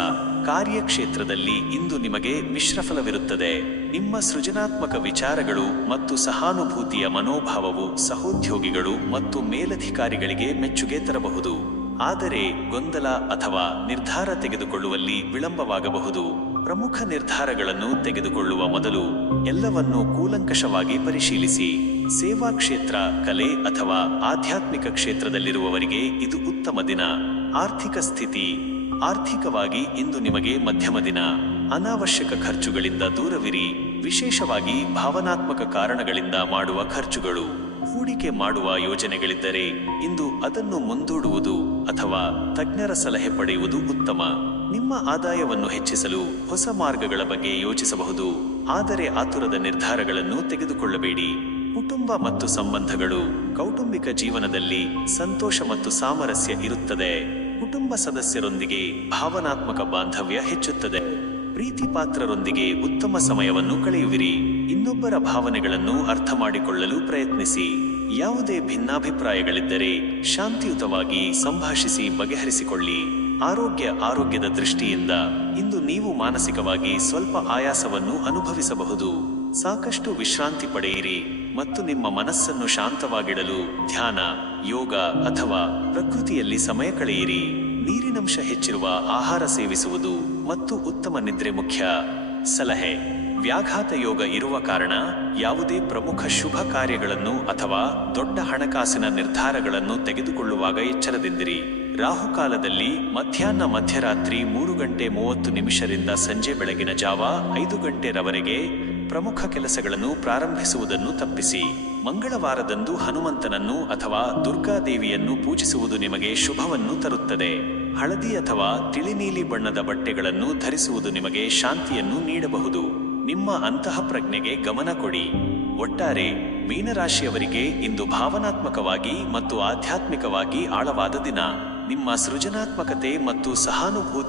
ಕಾರ್ಯಕ್ಷೇತ್ರದಲ್ಲಿ ಇಂದು ನಿಮಗೆ ಮಿಶ್ರಫಲವಿರುತ್ತದೆ. ನಿಮ್ಮ ಸೃಜನಾತ್ಮಕ ವಿಚಾರಗಳು ಮತ್ತು ಸಹಾನುಭೂತಿಯ ಮನೋಭಾವವು ಸಹೋದ್ಯೋಗಿಗಳು ಮತ್ತು ಮೇಲಧಿಕಾರಿಗಳಿಗೆ ಮೆಚ್ಚುಗೆ ತರಬಹುದು. ಆದರೆ ಗೊಂದಲ ಅಥವಾ ನಿರ್ಧಾರ ತೆಗೆದುಕೊಳ್ಳುವಲ್ಲಿ ವಿಳಂಬವಾಗಬಹುದು. ಪ್ರಮುಖ ನಿರ್ಧಾರಗಳನ್ನು ತೆಗೆದುಕೊಳ್ಳುವ ಮೊದಲು ಎಲ್ಲವನ್ನೂ ಕೂಲಂಕಷವಾಗಿ ಪರಿಶೀಲಿಸಿ. ಸೇವಾ ಕ್ಷೇತ್ರ, ಕಲೆ ಅಥವಾ ಆಧ್ಯಾತ್ಮಿಕ ಕ್ಷೇತ್ರದಲ್ಲಿರುವವರಿಗೆ ಇದು ಉತ್ತಮ ದಿನ. ಆರ್ಥಿಕ ಸ್ಥಿತಿ. ಆರ್ಥಿಕವಾಗಿ ಇಂದು ನಿಮಗೆ ಮಧ್ಯಮ ದಿನ. ಅನಾವಶ್ಯಕ ಖರ್ಚುಗಳಿಂದ ದೂರವಿರಿ, ವಿಶೇಷವಾಗಿ ಭಾವನಾತ್ಮಕ ಕಾರಣಗಳಿಂದ ಮಾಡುವ ಖರ್ಚುಗಳು. ಹೂಡಿಕೆ ಮಾಡುವ ಯೋಜನೆಗಳಿದ್ದರೆ ಇಂದು ಅದನ್ನು ಮುಂದೂಡುವುದು ಅಥವಾ ತಜ್ಞರ ಸಲಹೆ ಪಡೆಯುವುದು ಉತ್ತಮ. ನಿಮ್ಮ ಆದಾಯವನ್ನು ಹೆಚ್ಚಿಸಲು ಹೊಸ ಮಾರ್ಗಗಳ ಬಗ್ಗೆ ಯೋಚಿಸಬಹುದು, ಆದರೆ ಆತುರದ ನಿರ್ಧಾರಗಳನ್ನು ತೆಗೆದುಕೊಳ್ಳಬೇಡಿ. ಕುಟುಂಬ ಮತ್ತು ಸಂಬಂಧಗಳು. ಕೌಟುಂಬಿಕ ಜೀವನದಲ್ಲಿ ಸಂತೋಷ ಮತ್ತು ಸಾಮರಸ್ಯ ಇರುತ್ತದೆ. ಕುಟುಂಬ ಸದಸ್ಯರೊಂದಿಗೆ ಭಾವನಾತ್ಮಕ ಬಾಂಧವ್ಯ ಹೆಚ್ಚುತ್ತದೆ. ಪ್ರೀತಿಪಾತ್ರರೊಂದಿಗೆ ಉತ್ತಮ ಸಮಯವನ್ನು ಕಳೆಯುವಿರಿ. ಇನ್ನೊಬ್ಬರ ಭಾವನೆಗಳನ್ನು ಅರ್ಥ ಮಾಡಿಕೊಳ್ಳಲು ಪ್ರಯತ್ನಿಸಿ. ಯಾವುದೇ ಭಿನ್ನಾಭಿಪ್ರಾಯಗಳಿದ್ದರೆ ಶಾಂತಿಯುತವಾಗಿ ಸಂಭಾಷಿಸಿ ಬಗೆಹರಿಸಿಕೊಳ್ಳಿ. ಆರೋಗ್ಯದ ದೃಷ್ಟಿಯಿಂದ ಇಂದು ನೀವು ಮಾನಸಿಕವಾಗಿ ಸ್ವಲ್ಪ ಆಯಾಸವನ್ನು ಅನುಭವಿಸಬಹುದು. ಸಾಕಷ್ಟು ವಿಶ್ರಾಂತಿ ಪಡೆಯಿರಿ ಮತ್ತು ನಿಮ್ಮ ಮನಸ್ಸನ್ನು ಶಾಂತವಾಗಿಡಲು ಧ್ಯಾನ, ಯೋಗ ಅಥವಾ ಪ್ರಕೃತಿಯಲ್ಲಿ ಸಮಯ ಕಳೆಯಿರಿ. ನೀರಿನಂಶ ಹೆಚ್ಚಿರುವ ಆಹಾರ ಸೇವಿಸುವುದು ಮತ್ತು ಉತ್ತಮ ನಿದ್ರೆ ಮುಖ್ಯ. ಸಲಹೆ: ವ್ಯಾಘಾತ ಯೋಗ ಇರುವ ಕಾರಣ ಯಾವುದೇ ಪ್ರಮುಖ ಶುಭ ಕಾರ್ಯಗಳನ್ನು ಅಥವಾ ದೊಡ್ಡ ಹಣಕಾಸಿನ ನಿರ್ಧಾರಗಳನ್ನು ತೆಗೆದುಕೊಳ್ಳುವಾಗ ಎಚ್ಚರದಿಂದಿರಿ. ರಾಹುಕಾಲದಲ್ಲಿ ಮಧ್ಯರಾತ್ರಿ 3:30 ಸಂಜೆ ಬೆಳಗಿನ ಜಾವ 5 ಪ್ರಮುಖ ಕೆಲಸಗಳನ್ನು ಪ್ರಾರಂಭಿಸುವುದನ್ನು ತಪ್ಪಿಸಿ. ಮಂಗಳವಾರದಂದು ಹನುಮಂತನನ್ನು ಅಥವಾ ದುರ್ಗಾದೇವಿಯನ್ನು ಪೂಜಿಸುವುದು ನಿಮಗೆ ಶುಭವನ್ನು ತರುತ್ತದೆ. ಹಳದಿ ಅಥವಾ ತಿಳಿನೀಲಿ ಬಣ್ಣದ ಬಟ್ಟೆಗಳನ್ನು ಧರಿಸುವುದು ನಿಮಗೆ ಶಾಂತಿಯನ್ನು ನೀಡಬಹುದು. ನಿಮ್ಮ ಅಂತಃಪ್ರಜ್ಞೆಗೆ ಗಮನ ಕೊಡಿ. ಒಟ್ಟಾರೆ ಮೀನರಾಶಿಯವರಿಗೆ ಇಂದು ಭಾವನಾತ್ಮಕವಾಗಿ ಮತ್ತು ಆಧ್ಯಾತ್ಮಿಕವಾಗಿ ಆಳವಾದ ದಿನ. ನಿಮ್ಮ ಸೃಜನಾತ್ಮಕತೆ ಮತ್ತು ಸಹಾನುಭೂತಿ